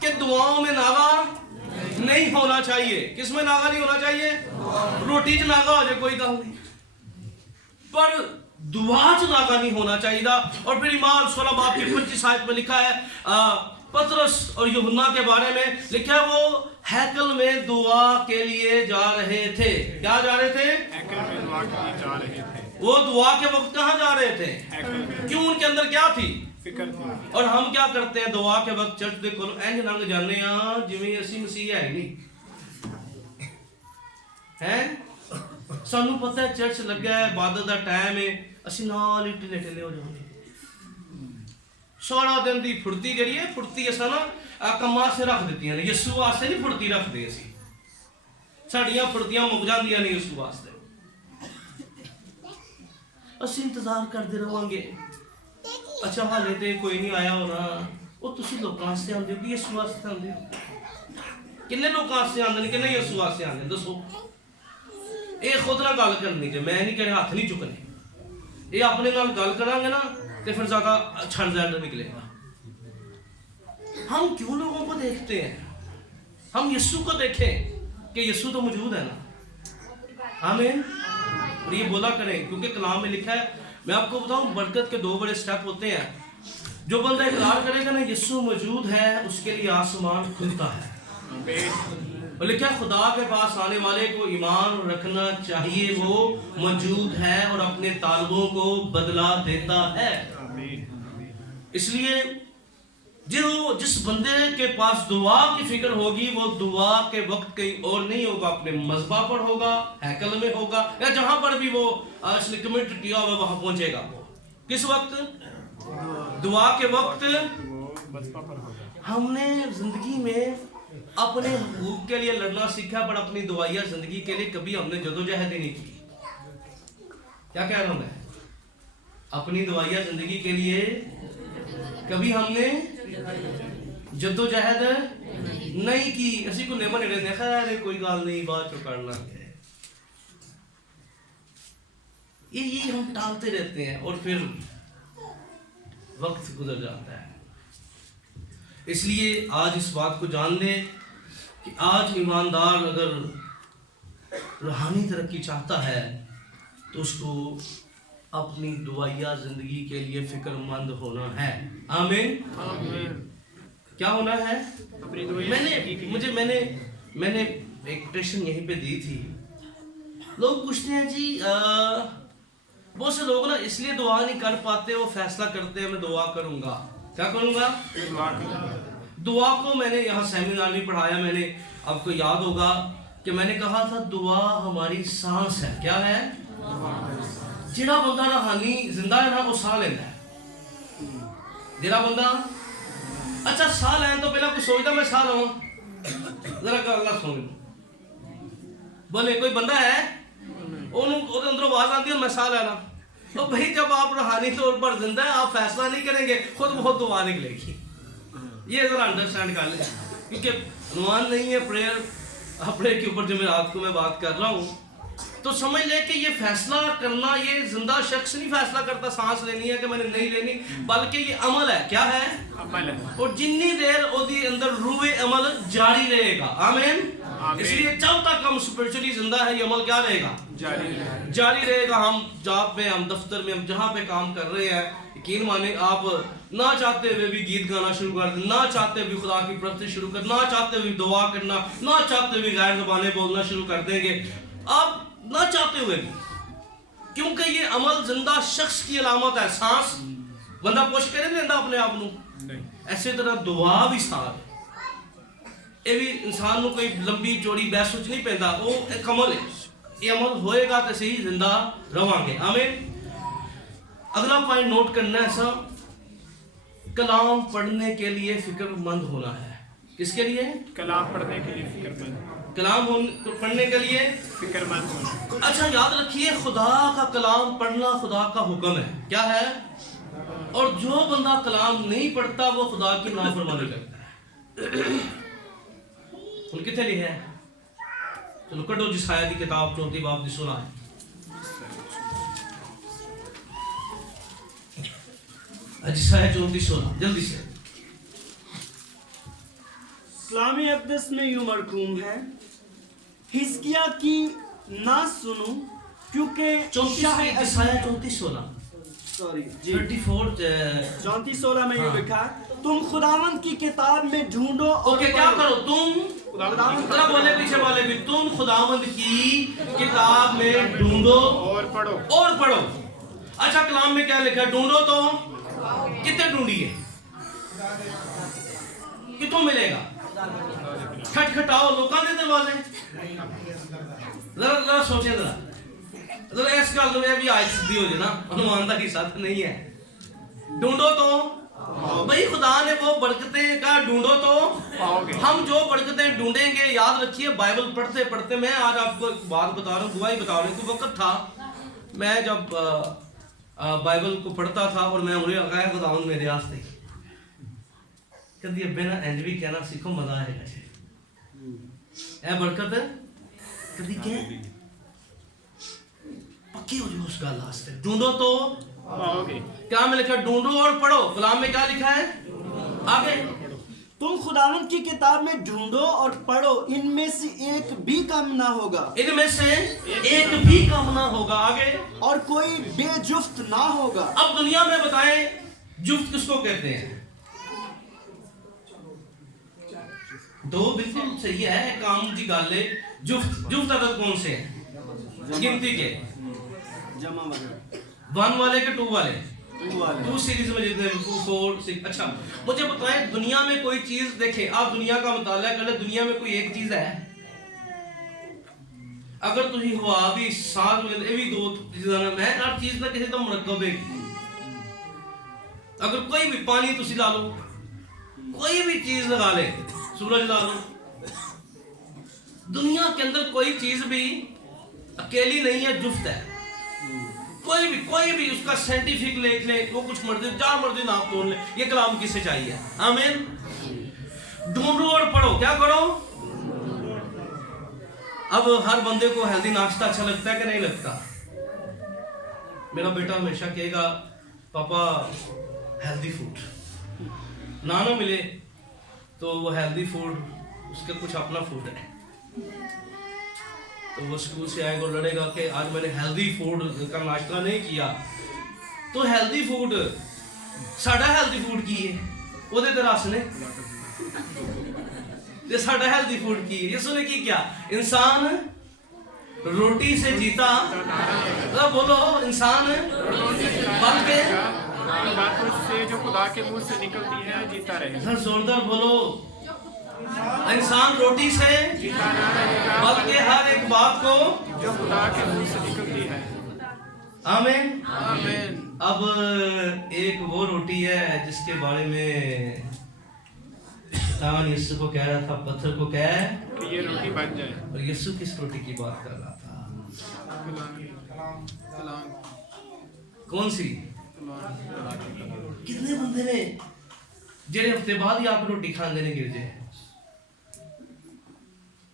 कि दुआओं में नागा नहीं होना चाहिए। किस में नागा नहीं होना चाहिए? रोटी च नागा हो जाए कोई गल नहीं, पर दुआ च नागा नहीं होना चाहिए। और फिर इमाम 16:25 में लिखा है, पतरस और यूहन्ना के बारे में लिखा है, वो हैकल में दुआ के लिए जा रहे थे। क्या जा रहे थे? हैकल में दुआ के लिए जा रहे थे। वो दुआ के वक्त कहाँ जा रहे थे? हैकल में। क्यों? उनके अंदर क्या थी? फिक्र थी और हम क्या करते हैं दुआ के वक्त चर्च दे कोल इंज लंघ जाने आ जिवें ਅਸੀਂ ਮਸੀਹ ਹੈ ਨਹੀਂ ਹੈ ਸਾਨੂੰ ਪਤਾ ਹੈ ਚਰਚ ਲੱਗਾ ਹੈ ਇਬਾਦਤ ਦਾ ਟਾਈਮ ਹੈ ਅਸੀਂ ਨਾਲ ਹੀ ਢਿੱਲੇ ਢਿੱਲੇ ਹੋ ਜਾਂਦੇ ਸਾਰਾ ਦਿਨ ਦੀ ਫੁਰਤੀ ਜਿਹੜੀ ਹੈ ਫੁਰਤੀ ਅਸਾਂ ਨਾ ਕੰਮਾਂ ਸੇ ਰੱਖ ਦਿੱਤੀਆਂ ਨੇ ਯਿਸੂ ਵਾਸਤੇ ਨਹੀਂ ਫੁਰਤੀ ਰੱਖਦੇ ਅਸੀਂ ਸਾਡੀਆਂ ਫੁਰਤੀਆਂ ਮੁੱਕ ਜਾਂਦੀਆਂ ਨੇ ਯਿਸੂ ਵਾਸਤੇ ਅਸੀਂ ਇੰਤਜ਼ਾਰ ਕਰਦੇ ਰਵਾਂਗੇ ਅੱਛਾ ਹਾਲੇ ਤੇ ਕੋਈ ਨਹੀਂ ਆਇਆ ਹੋਣਾ ਉਹ ਤੁਸੀਂ ਲੋਕਾਂ ਵਾਸਤੇ ਆਉਂਦੇ ਹੋ ਕਿ ਯਿਸੂ ਵਾਸਤੇ ਆਉਂਦੇ ਹੋ ਕਿੰਨੇ ਲੋਕਾਂ ਵਾਸਤੇ ਆਉਂਦੇ ਨੇ ਕਿੰਨੇ ਯਿਸੂ ਵਾਸਤੇ ਆਉਂਦੇ ਦੱਸੋ ਇਹ ਖੁਦ ਨਾਲ ਗੱਲ ਕਰਨੀ ਜੇ ਮੈਂ ਨਹੀਂ ਕਹਿੰਦਾ ਹੱਥ ਨਹੀਂ ਚੁੱਕਣੇ ਇਹ ਆਪਣੇ ਨਾਲ ਗੱਲ ਕਰਾਂਗੇ ਨਾ तो फिर ज्यादा अच्छा रिजल्ट निकलेगा हम क्यों लोगों को देखते हैं हम यीशु को देखें कि यीशु तो मौजूद है ना आमीन और ये बोला करें क्योंकि कलाम में लिखा है मैं आपको बताऊं बरकत के 2 बड़े स्टेप होते हैं जो बंदा इकरार करेगा ना यीशु मौजूद है उसके लिए आसमान खुलता है और लिखा खुदा के पास आने वाले को ईमान रखना चाहिए वो मौजूद है और अपने तालबों को बदला देता है इसलिए जिस बंदे के पास दुआ की फिक्र होगी वो दुआ के वक्त कहीं और नहीं होगा अपने मज़बा पर होगा हैकल में होगा या जहां पर भी वो इसने कमिट किया हुआ वहां पहुंचेगा किस वक्त दुआ के वक्त हमने जिंदगी में अपने हकूक के लिए लड़ना सीखा पर अपनी दुआया जिंदगी के लिए कभी हमने जदोजहद ही नहीं की क्या कह रहा हूं मैं अपनी दुआया जिंदगी के लिए कभी हमने जदोजहद नहीं की असी को नेमा नेड़े देखा अरे कोई गाल नहीं बात तो करना ये हम टालते रहते हैं और फिर वक्त गुजर जाता है इसलिए आज इस बात को जान लें कि आज ईमानदार अगर रूहानी तरक्की चाहता है तो उसको अपनी दुआया जिंदगी के लिए फिक्रमंद होना है आमीन क्या होना है मैंने एक कोटेशन यहीं पे दी थी लोग पूछते हैं जी बहुत से लोग ना इसलिए दुआ नहीं कर पाते वो फैसला करते हैं मैं दुआ करूंगा क्या करूंगा दुआ को मैंने यहाँ सेमिनार में पढ़ाया मैंने आपको याद होगा कि मैंने कहा था दुआ हमारी सांस है क्या है जिड़ा बंदा रूहानी जिंदा है ना वो साह लेता है जिड़ा बंदा अच्छा साह लैन तो पहला कोई सोचता मैं साह लवां जरा गल सुन बोले कोई बंदा है ਉਹਦੇ ਅੰਦਰੋਂ आवाज आती है मैं साह लेना तो भाई जब आप रूहानी तौर पर जिंदा है आप फैसला नहीं करेंगे खुद बहुत दुआ निकलेगी ये जरा अंडरस्टैंड कर लें क्योंकि अनुमान नहीं है प्रेयर के ऊपर जुमेरात को मैं बात कर रहा हूँ तो समझ ले कि ये फैसला करना ये जिंदा शख्स नहीं फैसला करता सांस लेनी है कि मैंने नहीं लेनी बल्कि ये अमल है क्या है अमल है और जितनी देर ओदी अंदर रूए अमल जारी रहेगा आमीन इसलिए जब तक हम स्पिरिचुअली जिंदा है ये अमल क्या रहेगा जारी रहेगा हम जॉब में हम दफ्तर में हम जहाँ पे काम कर रहे हैं यकीन माने आप ना चाहते हुए भी गीत गाना शुरू कर दें ना चाहते हुए खुदा की परस्ती शुरू कर ना चाहते हुए दुआ करना ना चाहते हुए गैर ज़बानें बोलना शुरू कर देंगे आप ना चाहते हुए भी क्योंकि ये अमल जिंदा शख्स की अलामत है सांस बंदा पुश करे नहीं देता अपने आप को ऐसे तरह दुआ भी सांस ये भी इंसान को कोई लंबी चौड़ी बहस नहीं पैदा वो एक अमल है ये अमल होएगा तो सही जिंदा रवांगे आमीन अगला पॉइंट नोट करना है सब कलाम पढ़ने के लिए फिक्रमंद होना है किसके लिए कलाम पढ़ने के लिए फिक्रमंद कलाम पढ़ने के लिए फिक्रमंद होना अच्छा याद रखिए खुदा का कलाम पढ़ना खुदा का हुक्म है क्या है और जो बंदा कलाम नहीं पढ़ता वो खुदा की नाफरमानी करता है उन कितने लिखे हैं चलो कटो जिसाया की किताब 34 बाब दी 16 जिसाया 34 16 जल्दी से इस्लामी अक़दस में यूं मरकूम है हिजकिय्याह की ना सुनो क्योंकि 34 सॉरी जी 34 34 में यूं लिखा तुम खुदावंद की किताब में ढूंढो ओके क्या करो तुम खुदावंद बोले पीछे वाले भी तुम खुदावंद की किताब में ढूंढो और पढ़ो अच्छा कलाम में क्या लिखा है ढूंढो तो कितने ढूंढिए, कितों मिलेगा? खटखटाओ लोगों के दरवाजे। जरा सोचे जरा इस गल में भी आज सीधी हो जाए ना, हनुमान का हिस्सा तो नहीं है। ढूंढो तो भाई, खुदा ने वो बरकतें का ढूंढो तो पाओगे। हम जो बरकतें ढूंढेंगे, याद रखिए बाइबल पढ़ते पढ़ते, मैं आज आपको एक बात बता रहा हूँ, गवाही बता रहा हूँ। कोई वक्त था मैं जब बाइबल को पढ़ता था और मैं उन्हें लगाया खुदा मेरे वास्ते कभी अब्बे ना इंज भी कहना सीखो, मजा आएगा जी। ए बरकत कभी कह पक्की हो जाओ उस गल वास्ते। ढूंढो तो पाओगे। क्या में लिखा? ढूंढो और पढ़ो। कलाम में क्या लिखा है आगे? तुम खुदावंद की किताब में ढूंढो और पढ़ो, इनमें से एक भी कम ना होगा, इनमें से एक भी कम ना होगा। आगे? और कोई बेजुफ्त ना होगा। अब दुनिया में बताएं जुफ्त किसको कहते हैं? दो बिल्कुल सही है, काम की गल है। जुफ्त अदद कौन से हैं? गिनती के जमा वगैरह, 1 वाले के 2 वाले? टू वाले। 2 सीरीज में जितने 2 4 6। अच्छा मुझे बताएं दुनिया में कोई चीज, देखें आप दुनिया का मुताला कर ले, दुनिया में कोई एक चीज है अगर तुम हवा भी सांस में ये भी 2 चीज़ां ने, मैं हर चीज ना किसी का मुरक्कब है। अगर कोई भी पानी तुसी ला लो, कोई भी चीज लगा ले, सूरज ला लो, दुनिया के अंदर कोई चीज भी अकेली नहीं है, जुफ्त है। कोई भी उसका साइंटिफिक लेख ले, वो कुछ मर्जी जहाँ मर्जी नाप तोड़ ले, ये कलाम किसे चाहिए? आमीन। ढूंढो और पढ़ो। क्या करो? अब हर बंदे को हेल्दी नाश्ता अच्छा लगता है कि नहीं लगता? मेरा बेटा हमेशा कहेगा पापा हेल्दी फूड ना मिले तो वो हेल्दी फूड उसका कुछ अपना फूड है, तो वो स्कूल से आएगा और लड़ेगा कि आज मैंने हेल्दी फूड का नाश्ता नहीं किया। तो हेल्दी फूड साडा हेल्दी फूड की है ओदे ते रस ने ते साडा हेल्दी फूड की है। यीशु ने की क्या? इंसान रोटी से जीता, तो बोलो इंसान बल्कि बातों से जो खुदा के मुंह से निकलती है जीता रहेगा। जोरदार बोलो, इंसान रोटी से बल्कि हर एक बात को जो खुदा के मुंह से निकलती है। आमीन। आमीन। अब एक वो रोटी है जिसके बारे में शैतान यीशु को कह रहा था, पत्थर को कह कि ये रोटी बन जाए। और यीशु किस रोटी की बात कर रहा था? कलाम। कौन सी? कितने बंदे ने जेड़े हफ्ते बाद ही आप रोटी खाने ने गिर जाए?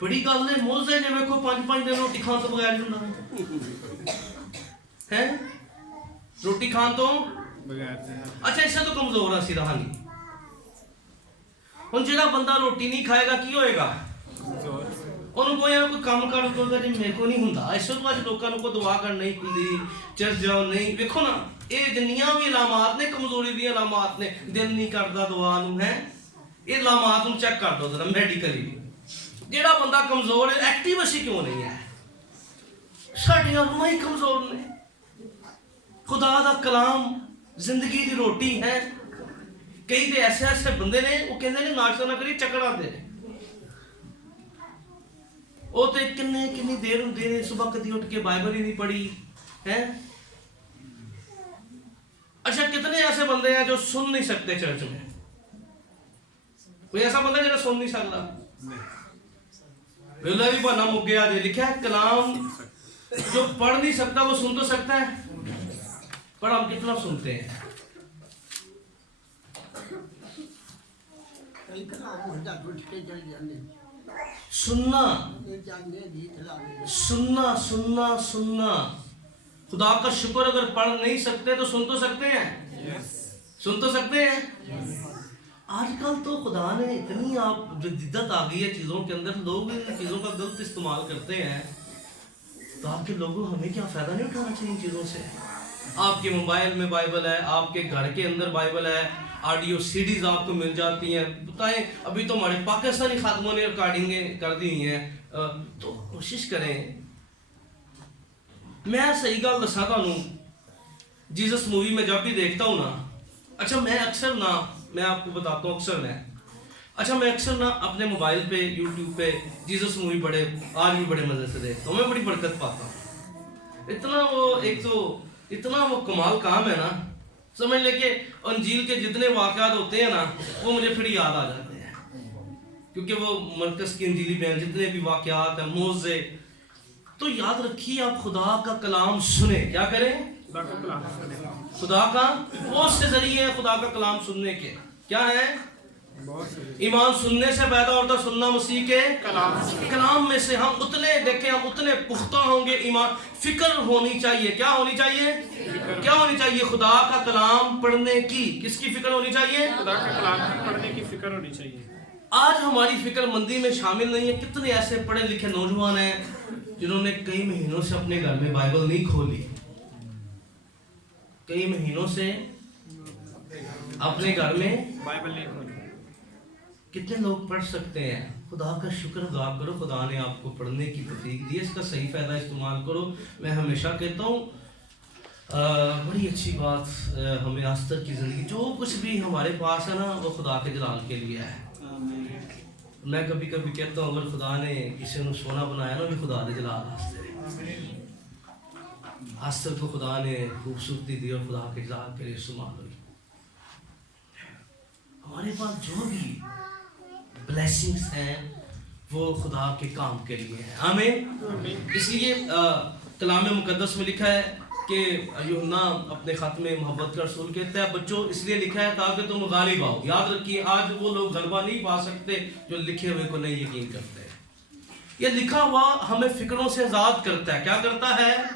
बड़ी गल ने मोजे ने देखो 5-5 दिन रोटी खाने तो बगैर नहीं ਹੁੰਦਾ है, रोटी खान तो बगैर। अच्छा इससे तो कमजोर है सीधा हानी। ਹੁਣ ਜਿਹੜਾ ਬੰਦਾ ਰੋਟੀ ਨਹੀਂ ਖਾਏਗਾ ਕੀ ਹੋਏਗਾ? ਉਹਨੂੰ ਕੋਈ ਕੰਮ ਕਰ ਕੋਗਾ ਜੀ ਮੇਰੇ ਕੋ ਨਹੀਂ ਹੁੰਦਾ। ਇਸੇ ਤੋਂ ਅੱਜ ਲੋਕਾਂ ਨੂੰ ਕੋ ਦੁਆ ਕਰਨ ਨਹੀਂ ਹੁੰਦੀ, ਚਰਚ ਜਾਓ ਨਹੀਂ। ਵੇਖੋ ਨਾ ਇਹ ਜਿੰਨੀਆਂ ਵੀ ਅਲਾਮਾਤ ਨੇ ਕਮਜ਼ੋਰੀ ਦੀਆਂ ਅਲਾਮਾਤ ਨੇ, ਦਿਲ ਨਹੀਂ ਕਰਦਾ ਦੁਆ ਨੂੰ ਹੈ, ਇਹ ਅਲਾਮਾਤ ਨੂੰ ਚੈੱਕ ਕਰ ਦੋ ਜਰਾ ਮੈਡੀਕਲੀ। ਜਿਹੜਾ ਬੰਦਾ ਕਮਜ਼ੋਰ ਹੈ ਐਕਟਿਵ ਅਸੀਂ ਕਿਉਂ ਨਹੀਂ ਹੈ? ਸਾਡੀਆਂ ਰੂਹਾਂ ਹੀ ਕਮਜ਼ੋਰ ਨੇ। खुदा दा कलाम जिंदगी दी रोटी है। कई तो ऐसे बंदे ने वो कहते ने नाश्ता ना करिए चक्कर आते हैं। वो तो किन्नी देर होंगे ने सुबह कभी उठ के बाइबल ही नहीं पढ़ी है। अच्छा कितने ऐसे बंदे हैं जो सुन नहीं सकते चर्च में? कोई ऐसा बंदा जो सुन नहीं सकता? वेला भी बहाना मुक गया। लिखा है कलाम जो पढ़ नहीं सकता वो सुन तो सकता है, पर हम कितना सुनते हैं? सुनना सुनना सुनना सुनना। खुदा का शुक्र अगर पढ़ नहीं सकते तो सुन तो सकते हैं। सुन तो सकते हैं। आजकल तो खुदा ने इतनी आप जिद्दत आ गई है चीज़ों के अंदर, लोग इन चीज़ों का गलत इस्तेमाल करते हैं। तो आपके लोगों हमें क्या फ़ायदा नहीं उठाना चाहिए इन चीज़ों से? आपके मोबाइल में बाइबल है, आपके घर के अंदर बाइबल है, ऑडियो सीडीज आपको मिल जाती हैं। बताएं अभी तो हमारे पाकिस्तानी खादमों ने रिकॉर्डिंगें कर दी हुई हैं, तो कोशिश करें। मैं सही गल दसा तुहानू, जीसस मूवी में जब भी देखता हूँ ना अच्छा मैं अक्सर ना, मैं आपको बताता हूँ, अच्छा मैं अक्सर ना अपने मोबाइल पे यूट्यूब पे जीसस मूवी बड़े आज भी बड़े मज़े से देखता हूँ, मैं बड़ी बरकत पाता हूँ। इतना वो एक तो इतना वो कमाल काम है ना, समझ ले कि अंजील के जितने वाक़यात होते हैं ना वो मुझे फिर याद आ जाते हैं, क्योंकि वो मरकज़ की अंजीली बयान जितने भी वाक़यात हैं मोज़े, तो याद रखिए आप खुदा का कलाम सुने, क्या करें? खुदा का कलाम सुने। खुदा का बहुत से जरिए हैं खुदा का कलाम सुनने के, क्या है? बहुत से ईमान सुनने से पैदा होता, सुनना मसीह के कलाम कलाम में से। हम उतने देखें, हम उतने पुख्ता होंगे, ईमान फिक्र होनी चाहिए, क्या होनी चाहिए? क्या होनी चाहिए? खुदा का कलाम पढ़ने की। किसकी फिक्र होनी चाहिए? खुदा का कलाम पढ़ने की फिक्र होनी चाहिए। आज हमारी फिक्र मंदी में शामिल नहीं है। कितने ऐसे पढ़े लिखे नौजवान हैं जिन्होंने कई महीनों से अपने घर में बाइबल नहीं खोली, कई महीनों से अपने घर में बाइबल नहीं खोली। कितने लोग पढ़ सकते हैं? खुदा का शुक्र अदा करो, खुदा ने आपको पढ़ने की तौफीक दी है, इसका सही फ़ायदा इस्तेमाल करो। मैं हमेशा कहता हूँ बड़ी अच्छी बात हमें आस्तर की ज़िंदगी, जो कुछ भी हमारे पास है ना वो खुदा के जलाल के लिए है। मैं कभी कभी कहता हूँ अगर खुदा ने किसी ने सोना बनाया ना, भी खुदा के जलाल आस्तर को खुदा ने खूबसूरती दी और खुदा के जलाल के लिए इस्तेमाल हुई। हमारे पास जो भी ब्लेसिंग्स हैं वो खुदा के काम के लिए है। आमीन। इसलिए कलाम मुकद्दस में लिखा है कि यूहन्ना अपने खत में मोहब्बत का रसूल कहता है, बच्चों इसलिए लिखा है ताकि तुम गालिब आओ। याद रखिए आज वो लोग गलबा नहीं पा सकते जो लिखे हुए को नहीं यकीन करते हैं। ये लिखा हुआ हमें फिक्रों से आज़ाद करता है। क्या करता है?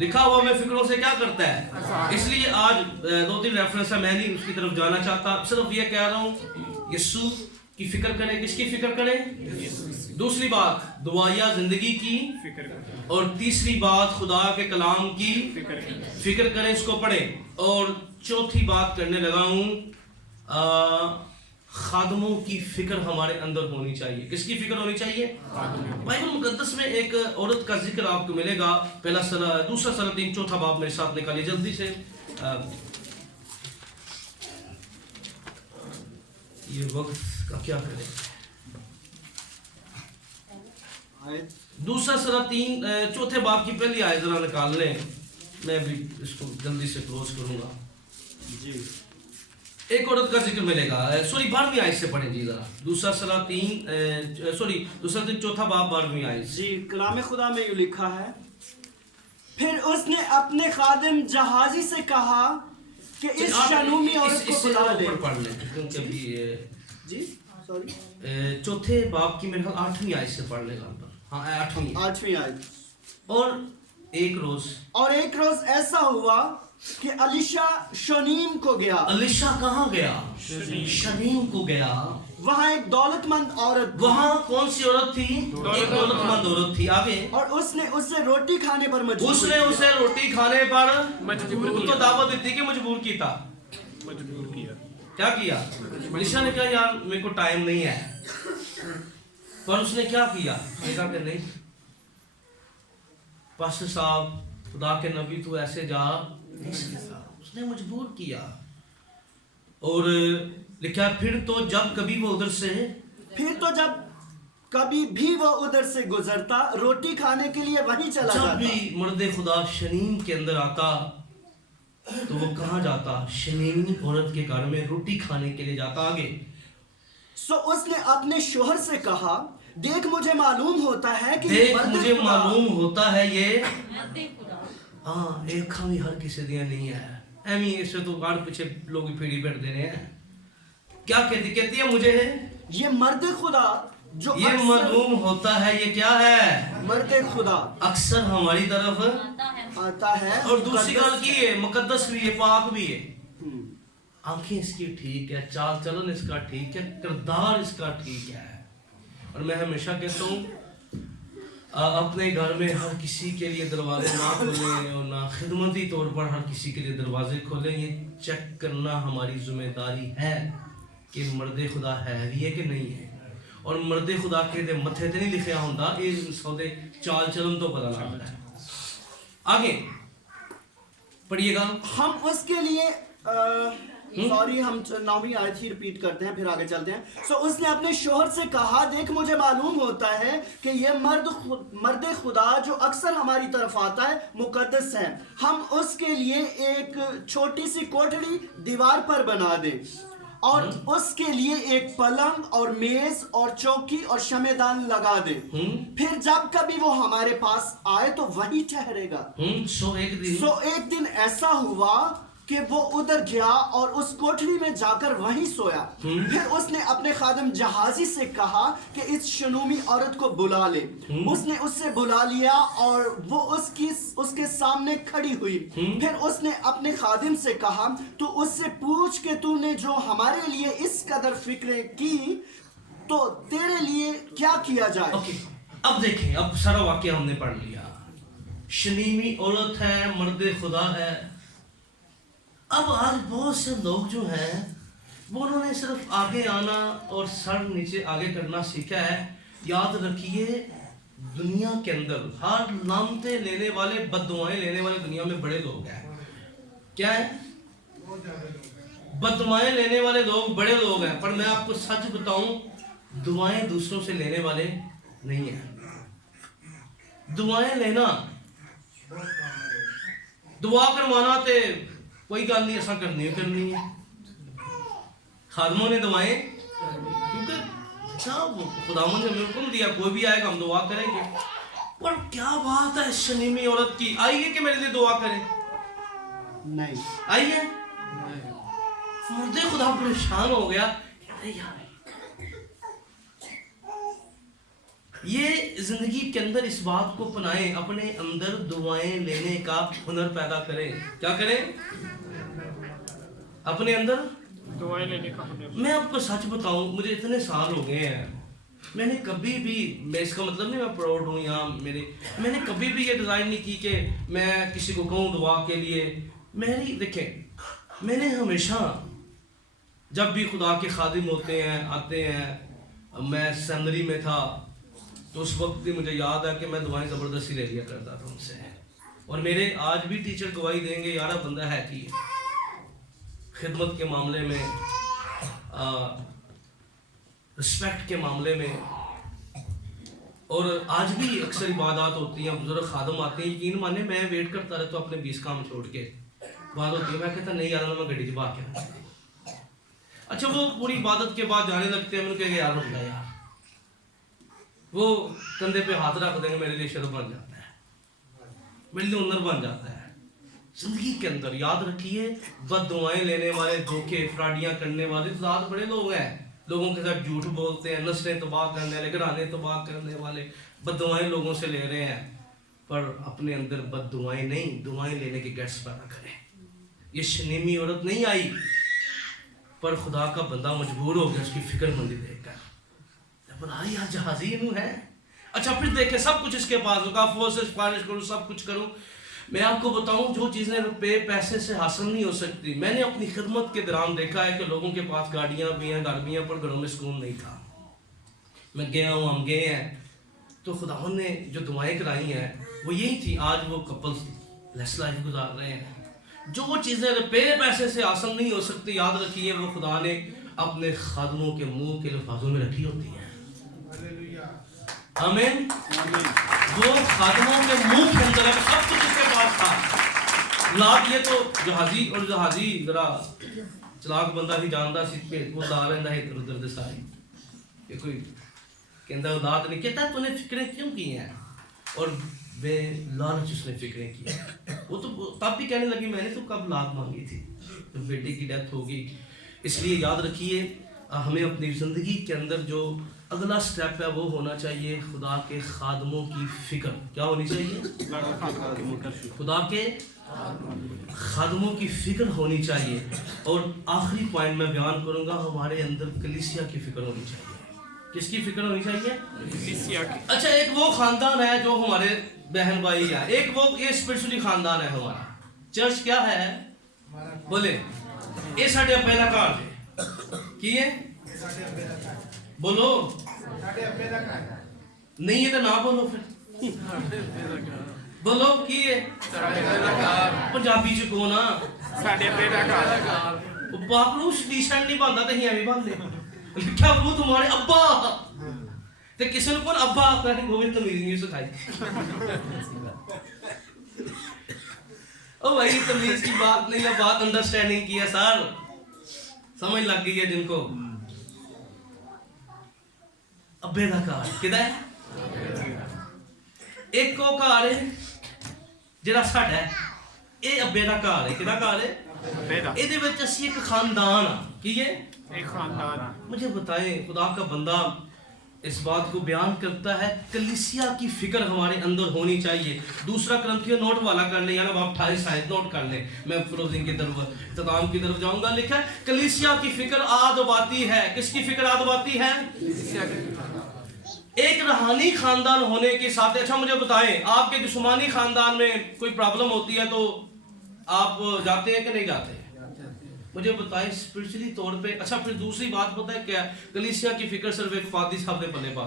लिखा हुआ हमें फिक्रों से क्या करता है? इसलिए आज 2-3 रेफरेंस है, मैं नहीं उसकी तरफ जाना चाहता, सिर्फ ये कह रहा हूँ यीशु की फिक्र करें। किसकी फिक्र करें? दूसरी बात दुआया जिंदगी की फिक्र करें। और तीसरी बात खुदा के कलाम की फिक्र करें, इसको पढ़ें। और चौथी बात करने लगा हूँ खादमों की फिक्र हमारे अंदर होनी चाहिए। किसकी फिक्र होनी चाहिए? बाइबल मुकद्दस में एक औरत का जिक्र आपको मिलेगा, दूसरा सलातीन 4 बाब मेरे साथ निकालिए जल्दी से। ये वक्त का क्या करें? दूसरा सलातीन 4 बाब की पहली आयत जरा निकाल लें, मैं भी इसको जल्दी से क्लोज करूंगा जी। एक औरत का जिक्र मिलेगा, सॉरी 12वीं आयत से पढ़ें जी जरा। दूसरा सलातीन 4 बाब 12वीं आयत जी। कलाम खुदा में यूं लिखा है, फिर उसने अपने खादिम जहाजी से कहा कि इस शनूमी औरत को बुला ले। पढ़ लें क्योंकि अभी जी सॉरी 4 बाब की मेरे ख्याल 8वीं आयत से पढ़ लेगा। हाँ 8वीं आयत। और एक रोज ऐसा हुआ कि अलीशा शनीम को गया। अलीशा कहाँ गया? शनीम को गया। वहाँ एक दौलतमंद औरत, वहाँ कौन सी औरत थी? एक दौलतमंद औरत थी। आगे और उसने उसे रोटी खाने पर मजबूर उसने उसे रोटी खाने पर मजबूर तो दावत दी थी कि मजबूर किया। क्या किया? अलीशा ने कहा यार मेरे को टाइम नहीं है, पर उसने क्या किया? कहा कि नहीं पास्टर साहब खुदा के नबी तू ऐसे जा नहीं सकता। उसने मजबूर किया। और लिखा फिर तो जब कभी वो उधर से गुजरता रोटी खाने के लिए वहीं चला जाता। जब भी मर्द खुदा शनीम के अंदर आता तो वो कहाँ जाता? शनीमी औरत के घर में रोटी खाने के लिए जाता। आगे सो उसने अपने शोहर से कहा, देख मुझे मालूम होता है ये हाँ एक खामी हर किसी दिया नहीं है। एमी इससे तो बाहर पीछे लोग पीढ़ी बैठ देने हैं। क्या कहती है मुझे ये मर्द खुदा जो ये मालूम होता है। ये क्या है? मर्द खुदा अक्सर हमारी तरफ आता है। और दूसरी बात की है मुकद्दस भी है, पाक भी है। आंखें इसकी ठीक है, चाल चलन इसका ठीक है, किरदार इसका ठीक है। और मैं हमेशा कहता हूँ अपने घर में हर किसी के लिए दरवाजे ना खोलें और ना खिदमती तौर पर हर किसी के लिए दरवाजे खोलें। ये चेक करना हमारी जिम्मेदारी है कि मर्द खुदा है भी है कि नहीं है। और मर्द खुदा के मथे ते नहीं लिखा होता, ये सौदे चाल चलन तो पता लगता है। आगे पढ़िएगा। हम उसके लिए سوری ہم نویں آیت ہی ریپیٹ کرتے ہیں پھر آگے چلتے ہیں. سو اس نے اپنے شوہر سے کہا دیکھ مجھے معلوم ہوتا ہے کہ یہ مرد خدا جو اکثر ہماری طرف آتا ہے مقدس ہے. ہم اس کے لیے ایک چھوٹی سی کوٹھڑی دیوار پر بنا دیں اور اس کے لیے ایک پلنگ اور میز اور چوکی اور شمعدان لگا دیں. پھر جب کبھی وہ ہمارے پاس آئے تو وہیں ٹھہرے گا. سو ایک دن ایسا ہوا کہ وہ ادھر گیا اور اس کوٹھڑی میں جا کر وہیں سویا. پھر اس نے اپنے خادم جہازی سے کہا کہ اس شنومی عورت کو بلا لے. اس نے اس سے بلا لیا اور وہ اس کے سامنے کھڑی ہوئی. پھر اس نے اپنے خادم سے کہا تو اس سے پوچھ کہ تو نے جو ہمارے لیے اس قدر فکریں کی تو تیرے لیے کیا کیا جائے. اب دیکھیں, اب سارا واقعہ ہم نے پڑھ لیا. شنیمی عورت ہے, مرد خدا ہے. اب آج بہت سے لوگ جو ہیں وہ انہوں نے صرف آگے آنا اور سر نیچے آگے کرنا سیکھا ہے. یاد رکھیے دنیا کے اندر ہر لعنتیں لینے والے, بد دعائیں لینے والے دنیا میں بڑے لوگ ہیں. کیا ہے؟ بد دعائیں لینے والے لوگ بڑے لوگ ہیں. پر میں آپ کو سچ بتاؤں, دعائیں دوسروں سے لینے والے نہیں ہیں. دعائیں لینا, دعا کروانا تے کوئی گل نہیں, ایسا کرنی ہے. خادموں نے دعائیں, کیونکہ خداوند نے ہمیں حکم دیا کوئی بھی آئے گا ہم دعا کریں گے. پر کیا بات ہے شنیمی عورت کی, آئی ہے کہ میرے لیے دعا کرے؟ نہیں آئی ہے. مرد خدا پریشان ہو گیا. یہ زندگی کے اندر اس بات کو اپنائیں, اپنے اندر دعائیں لینے کا ہنر پیدا کریں. کیا کریں؟ اپنے اندر دعائیں لینے کا ہنر. میں آپ کو سچ بتاؤں, مجھے اتنے سال ہو گئے ہیں, میں نے کبھی بھی, میں اس کا مطلب نہیں میں پراؤڈ ہوں یا میں نے کبھی بھی یہ ڈیزائن نہیں کی کہ میں کسی کو کہوں دعا کے لیے. دیکھیں, میں نے ہمیشہ جب بھی خدا کے خادم ہوتے ہیں آتے ہیں, میں سیمنری میں تھا تو اس وقت بھی مجھے یاد ہے کہ میں دعائیں زبردستی لے لیا کرتا تھا ان سے. اور میرے آج بھی ٹیچر گواہی دیں گے, یارا بندہ ہے کہ خدمت کے معاملے میں, رسپیکٹ کے معاملے میں, اور آج بھی اکثر عبادات ہوتی ہیں, بزرگ خادم آتے ہیں, یقین مانے میں ویٹ کرتا رہتا ہوں اپنے 20 کام چھوڑ کے. بات ہوتی ہے میں کہتا نہیں یار میں گڈی چبا کے. اچھا وہ پوری عبادت کے بعد جانے لگتے ہیں, میں نے کہا یار ہوتا ہے یار, وہ کندھے پہ ہاتھ رکھ دیں گے, میرے لیے شرف بن جاتا ہے, میرے لیے ہنر بن جاتا ہے. زندگی کے اندر یاد رکھیے بد دعائیں لینے والے, دھوکے فراڈیاں کرنے والے ذات بڑے لوگ ہیں. لوگوں کے ساتھ جھوٹ بولتے ہیں, نسلیں تباہ کرنے والے, گھرانے تباہ کرنے والے, بد دعائیں لوگوں سے لے رہے ہیں. پر اپنے اندر بد دعائیں نہیں, دعائیں لینے کے گٹس پیدا کریں. یہ شنیمی عورت نہیں آئی, پر خدا کا بندہ مجبور ہو گیا اس کی فکر مندی دیکھ کر. بھائی یار جہازی نو ہے. اچھا پھر دیکھیں سب کچھ اس کے پاس ہوگا, فوج سے سفارش کروں, سب کچھ کروں. میں آپ کو بتاؤں جو چیزیں روپے پیسے سے حاصل نہیں ہو سکتی, میں نے اپنی خدمت کے دوران دیکھا ہے کہ لوگوں کے پاس گاڑیاں بھی ہیں, گھر بھی ہیں, پر گھروں میں سکون نہیں تھا. میں گیا ہوں, ہم گئے ہیں, تو خداوند نے جو دعائیں کرائی ہیں وہ یہی تھی. آج وہ کپلز لیس لائف گزار رہے ہیں. جو چیزیں روپے پیسے سے حاصل نہیں ہو سکتی, یاد رکھیے وہ خدا نے اپنے خادموں کے منہ کے الفاظوں میں رکھی ہوتی ہیں. آمین. وہ خادموں کے منہ کے اندر سب کچھ اس کے پاس تھا. لات یہ تو جہازی, اور جہازی ذرا چلاک بندہ ہی جانتا سی پہ وہ دا رہتا ہے ادھر ادھر ساری, کہ کوئی کہتا اولاد نہیں کہتا تو نے فکریں کیوں کی ہیں, اور بے لالچ اس نے فکریں کی. وہ تو تب بھی کہنے لگی میں نے تو کب اولاد مانگی تھی, تو بیٹے کی ڈیتھ ہوگی. اس لیے یاد رکھیے ہمیں اپنی زندگی کے اندر جو اگلا سٹیپ ہے وہ ہونا چاہیے خدا کے خادموں کی فکر. کیا ہونی چاہیے؟ خدا کے خادموں کی فکر ہونی چاہیے. اور آخری پوائنٹ میں بیان کروں گا, ہمارے اندر کلیسیا کی فکر ہونی چاہیے. کس کی فکر ہونی چاہیے؟ کلیسیا کی. اچھا ایک وہ خاندان ہے جو ہمارے بہن بھائی ہیں, ایک وہ یہ اسپرچولی خاندان ہے ہمارا. چرچ کیا ہے بولے؟ یہ ساڈے پہلا کار ہے کی ہے, بولو نہیں ہے تو نہ بولو پھر بولو کی ہے. پنجابی چ کو نا ਸਾਡੇ ਅੱਬੇ ਦਾ ਘਰ बाप रू डिसेंट नहीं बनता तो ही बनते क्या वो तुम्हारे अब्बा ते किसी ने कौन अब्बा आखना नहीं गोविंद तमीज नहीं सिखाई ओ भाई तमीज की बात नहीं है, बात अंडरस्टैंडिंग की है सर, समझ लग गई है जिनको। अब्बे दा घर किदा है? एक को घर है जेड़ा साडा है, ये अब्बे दा घर है। किदा घर है? ਅੱਬੇ ਦਾ ਇਹਦੇ ਵਿੱਚ ਅਸੀਂ ਇੱਕ ਖਾनदान ਆ। ਕੀ ਹੈ? एक खानदान। मुझे बताएं, खुदा का बंदा इस बात को बयान करता है कलीसिया की फिक्र हमारे अंदर होनी चाहिए। दूसरा ग्रंथियों नोट वाला कर ले, यानी आप 28 आयत नोट कर ले, मैं क्लोजिंग की तरफ इख्तिताम की तरफ जाऊंगा। लिखा है कलीसिया की फिक्र आदबाती है। किसकी फिक्र आदबाती है? एक रूहानी खानदान होने के साथ। अच्छा मुझे बताएं, आपके जिस्मानी खानदान में कोई प्रॉब्लम होती है तो आप जाते हैं कि नहीं जाते? मुझे बताएं स्पिरिचुअली तौर पे। अच्छा फिर दूसरी बात पता है क्या? कलीसिया की फिक्र सिर्फ एक पादी साहब ने पल्ले पा।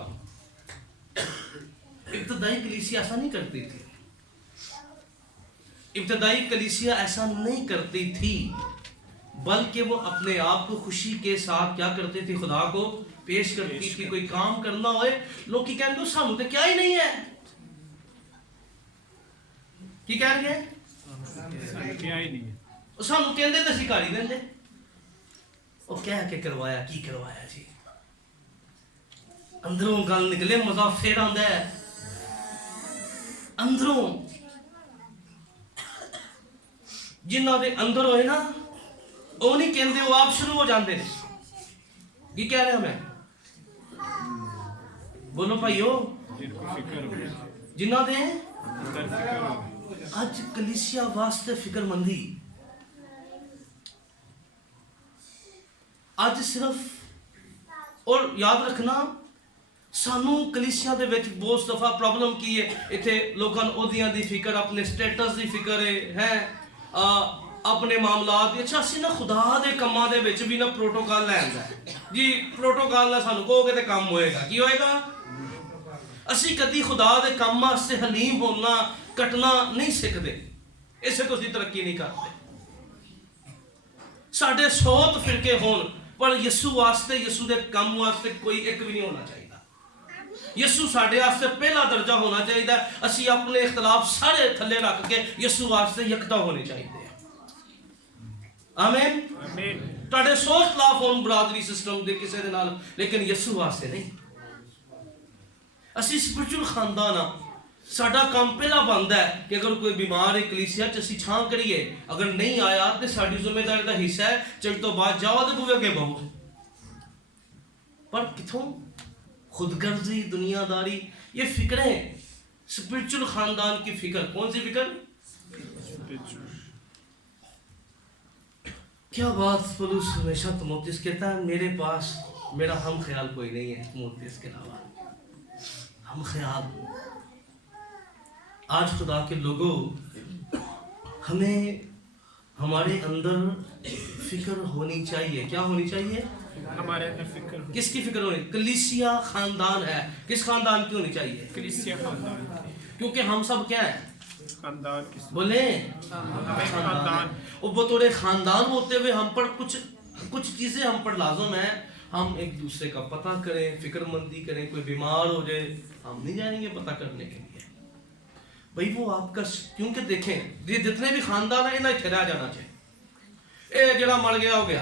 इब्तदाई कलीसिया ऐसा नहीं करती थी। इब्तदाई कलीसिया ऐसा नहीं करती थी, बल्कि वो अपने आप को खुशी के साथ क्या करती थी? खुदा को पेश करती थी। कोई काम करना होए लोग की कहते सानू तो क्या ही नहीं है। की कह रहे हैं? क्या ही नहीं है। सानू कहते तो असीं कर ही देंदे। वो कह के करवाया की करवाया जी, अंदरों गल निकले मजा फिर आंदा है। अंदरों जिन्हां दे अंदर होए ना वो नहीं कहते, वो आप शुरू हो जाते हैं। की कह रहा मैं? बोलो भाइयों, जिनको फिक्र हो जिन्हां दे अंदर फिक्र हो। आज कलीसिया वास्ते फिक्रमंदी ਅੱਜ ਸਿਰਫ। ਔਰ ਯਾਦ ਰੱਖਣਾ ਸਾਨੂੰ ਕਲੀਸਿਆ ਦੇ ਵਿੱਚ ਬਹੁਤ ਦਫਾ ਪ੍ਰੋਬਲਮ ਕੀ ਹੈ, ਇੱਥੇ ਲੋਕਾਂ ਨੂੰ ਉਹਦੀਆਂ ਦੀ ਫਿਕਰ, ਆਪਣੇ ਸਟੇਟਸ ਦੀ ਫਿਕਰ ਹੈ ਆਪਣੇ ਮਾਮਲਾਤ ਦੀ। ਅੱਛਾ ਅਸੀਂ ਨਾ ਖੁਦਾ ਦੇ ਕੰਮਾਂ ਦੇ ਵਿੱਚ ਵੀ ਨਾ ਪ੍ਰੋਟੋਕਾਲ ਲੈ ਆਂਦਾ ਜੀ। ਪ੍ਰੋਟੋਕਾਲ ਨਾਲ ਸਾਨੂੰ ਕਹੋਗੇ ਤੇ ਕੰਮ ਹੋਏਗਾ। ਕੀ ਹੋਏਗਾ? ਅਸੀਂ ਕਦੀ ਖੁਦਾ ਦੇ ਕੰਮ ਵਾਸਤੇ ਹਲੀਮ ਹੋਣਾ ਕੱਟਣਾ ਨਹੀਂ ਸਿੱਖਦੇ, ਇਸੇ ਤੋਂ ਅਸੀਂ ਤਰੱਕੀ ਨਹੀਂ ਕਰਦੇ। ਸਾਡੇ 100 ਫਿਰਕੇ ਹੋਣ पर यसू वास्ते, यसू दे काम वास्ते कोई एक भी नहीं होना चाहिए। यसू साडे वास्ते पहला दर्जा होना चाहिए। असी अपने इख्तलाफ सारे थले रख के यसू वास्ते यकता होने चाहिए। आमीन। आमीन। तुहाडे 100 इख्तलाफ होन बरादरी सिस्टम दे किसी दे नाल, लेकिन यसू वास्ते नहीं। असी स्पिरिचुअल खानदान आ। साडा काम पहला बनता है कि अगर कोई बीमार है कलीसिया च असीं छां करिए, अगर नहीं आया तो साडी जिम्मेदारी का हिस्सा है चल तो बाद जाओ तो बुवे अगे बहु। पर किथों? खुदगर्जी, दुनियादारी, ये फिक्रें। स्पिरिचुअल खानदान की फिक्र। कौन सी फिक्र? क्या बात पौलुस हमेशा तिमोथियस कहता है मेरे पास मेरा हम ख्याल कोई नहीं है तिमोथियस के अलावा। हम ख्याल आज खुदा के लोगों, हमें हमारे अंदर फिक्र होनी चाहिए। क्या होनी चाहिए? हमारे अंदर फिक्र हो। किसकी फिक्र होनी? कलीसिया खानदान है। किस खानदान की होनी चाहिए? कलीसिया खानदान। क्योंकि हम सब क्या है? खानदान किस बोले हमें खानदान। वो थोड़े खानदान होते हुए हम पर कुछ चीजें हम पर लाजम है। हम एक दूसरे का पता करें, फिक्रमंदी करें। कोई बीमार हो जाए हम नहीं जाएंगे पता करने के लिए भाई वो आपका। क्योंकि देखें ये जितने भी खानदान है इन्हें इत्थे रह जाना चाहिए। ये जड़ा मर गया हो गया,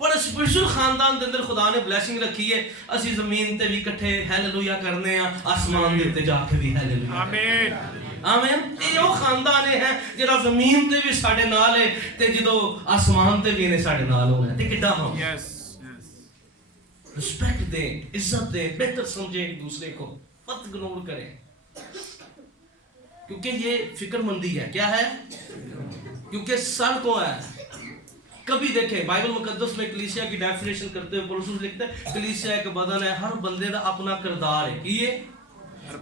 पर स्पिरिचुअल खानदान के अंदर खुदा ने ब्लैसिंग रखी है। असी जमीन ते भी इकट्ठे हालेलुया करने आ, आसमान दे उत्ते जाके भी हालेलुया। आमीन। आमीन। ये वो खानदान है जेड़ा जमीन ते भी साडे नाल है ते जदों आसमान ते भी इन्हें साडे नाल होना है। ते किड्डा हम यस यस। रिस्पेक्ट दें, इज्जत दें, बेहतर समझे एक दूसरे को, मत इग्नोर करें। क्योंकि ये फिक्रमंदी है। क्या है? क्योंकि सर को है। कभी देखें बाइबल मुकद्दस में कलीसिया की डेफिनेशन करते हुए पौलुस लिखता है कलीसिया एक बदन है, हर बंदे का अपना किरदार है। ये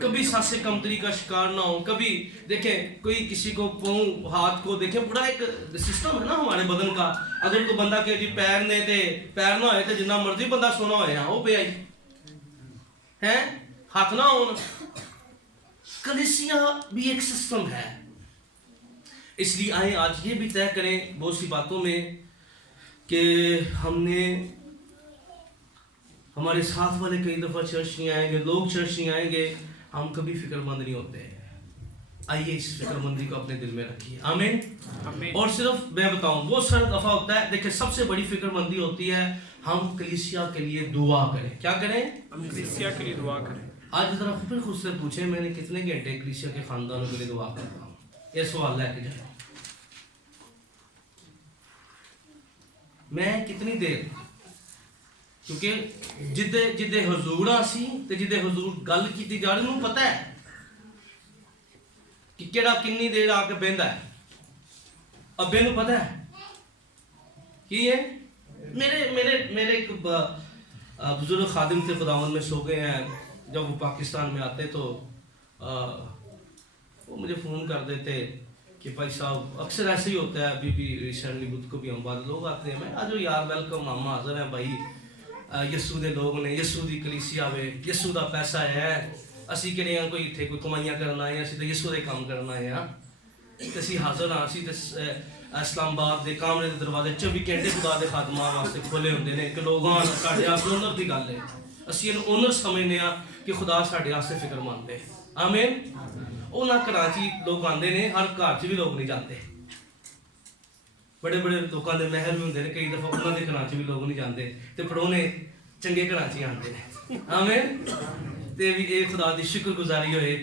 कभी सासे कमतरी का शिकार ना हो। कभी देखें कोई किसी को पाँव हाथ को देखें, पूरा एक सिस्टम है ना हमारे बदन का। अगर कोई बंदा कहे जी पैर ने ते पैर ना होए तो जिन्ना मर्जी बंदा सोना होए वो पे आई है, हाथ ना हो। कलीसिया भी एक सिस्टम है। اس لیے آئیں آج یہ بھی طے کریں بہت سی باتوں میں کہ ہم نے ہمارے ساتھ والے کئی دفعہ چرچ نہیں آئیں گے, لوگ چرچ نہیں آئیں گے, ہم کبھی فکر مند نہیں ہوتے. آئیے اس فکر مندی کو اپنے دل میں رکھیے. آمین. اور صرف میں بتاؤں بہت سارا دفعہ ہوتا ہے, دیکھیں سب سے بڑی فکر مندی ہوتی ہے ہم کلیسیا کے لیے دعا کریں. کیا کریں؟ ہم کلیسیا کے لیے دعا کریں. آج ذرا پھر خود سے پوچھیں میں نے کتنے گھنٹے کلیسیا کے خاندانوں کے لیے دعا کرتا ہوں. یہ سوال لے کے جائیں. میں کتنی دیر, کیونکہ جدے حضور آسی تے جدے حضور گل کیتی جا رہی ہوں پتہ ہے کہ کیڑا کنی دیر آ کے بہندا ہے. ابے نو پتہ ہے کی ہے. میرے ایک بزرگ خادم تھے, خداوند میں سو گئے ہیں. جب وہ پاکستان میں آتے تو وہ مجھے فون کر دیتے کہ بھائی صاحب اکثر ایسے ہی ہوتا ہے. ابھی بھی ریسنٹلی بدھ کو بھی ہم بعد لوگ آتے ہیں, میں آجو یار ویلکم, ہم حاضر ہیں بھائی, یسو دے لوگ نے, یسو دی کلیسیا وے, یسو دا پیسہ ہے, اسی کہ نہیں کوئی اتنے کوئی کمائیاں کرنا ہے, اسی تو یسو دے کام کرنا ہے. اسی حاضر ہاں, اسی اسلام آباد دے کامرے دے دروازے 24 گھنٹے خدا دے خادماں واسطے کھولے ہوندے نے کہ لوگ آن ساڈے واسطے اونر دی گل ہے. اسی انہوں اونر سمجھنے ہاں کہ خدا ساڈے واسطے فکر مند ہے. آمین. انہاں کراچی لوگ آندے نے, ہر گھر چ بھی لوگ نہیں جاندے. بڑے بڑے لوگوں دے محل بھی ہوندے نے, کئی دفعہ انہاں دے گھراں چ بھی لوگ نہیں جاندے تے پڑھونے چنگے گھراں چ آندے نے. آمین. تے بھی اے خدا دی شکر گزاری ہوئے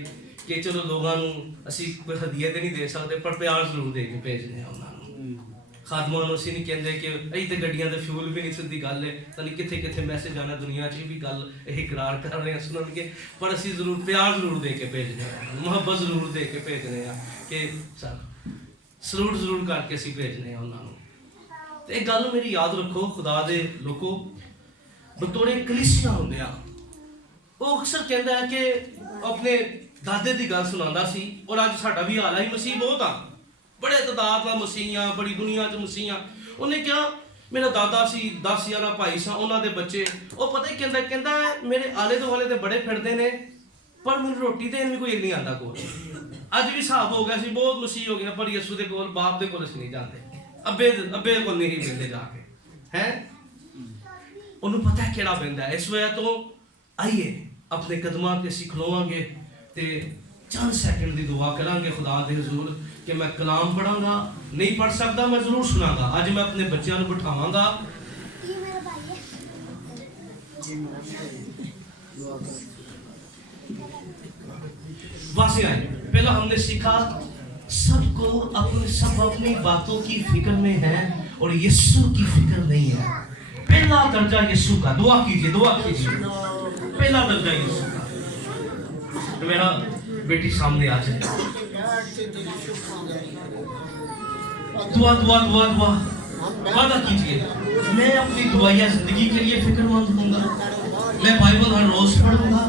کہ چلو لوگاں نوں اسی کوئی ہدیے تے نہیں دے سکدے پر پیار ضرور دے کے بھیجنے ہاں انہاں نوں. خادماں نوں اسی نہیں کہندے کہ ائی تے گڈیاں دے فیول بھی نہیں سدی گل ہے, تاں کتھے کتھے میسج آنا دنیا چ بھی گل یہ اقرار کر رہے ہیں سنن کے, پر اسی ضرور پیار ضرور دے کے بھیجنے ہیں, محبت ضرور دے کے بھیجنے ہیں کہ سلوٹ ضرور کر کے اسی بھیجنے ہیں انہاں نوں. تے ایک گل میری یاد رکھو, خدا دے لوکو بطور کلیسیا ہوندے آ وہ اکثر کہندا ہے کہ اپنے دادے دی گل سناندا سی, اور اج ساڈا بھی حال ہے, مسیح بہت آ, بڑے تعداد نال مسیحیاں, بڑی دنیا چ مسیحیاں. انہیں کیا میرا دادا سی, 10-11 بھائی سن, انہاں دے بچے, وہ پتہ ہی کہندا ہے میرے آلے دوالے تے بڑے پھردے نے پر مینوں روٹی دین بھی کوئی نہیں آندا کول. اج بھی حساب ہو گیا سی, بہت مسیح ہو گیا پر یسوع دے کول, باپ دے کول اسی نہیں جاندے, ابے کول نہیں ملدے جا کے ہیں. انہوں پتہ ہے کیڑا بندا ہے. اس وجہ تو آئیے اپنے قدماں تے اسی کھلواں گے تے چند سیکنڈ دی دعا کراں گے خدا دے حضور کہ میں کلام پڑھاں گا, نہیں پڑھ سکتا میں ضرور سناں گا. اج میں اپنے بچیاں نوں بٹھاواں گا. واضح آئے. پہلا ہم نے سیکھا سب کو اپنی باتوں کی فکر میں ہے اور یسوع کی فکر نہیں ہے. پہلا درجہ یسوع کا. دعا کیجئے پہلا درجہ یسوع کا. میرا بیٹی سامنے آ جائے. دعا وعدہ کیجئے میں اپنی دعائیہ زندگی کے لیے فکر مند ہوں گا, میں بائبل ہر روز پڑھوں گا,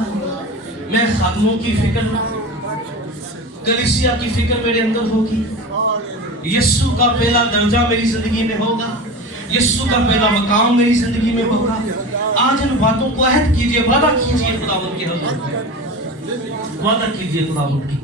میں خادموں کی فکر, کلیسیا کی فکر میرے اندر ہوگی. یسوع کا پہلا درجہ میری زندگی میں ہوگا, یسوع کا پہلا مقام میری زندگی میں ہوگا. آج ان باتوں کو عہد کیجئے, وعدہ کیجئے خداوند کے حضور, وعدہ کیجئے خداوند کی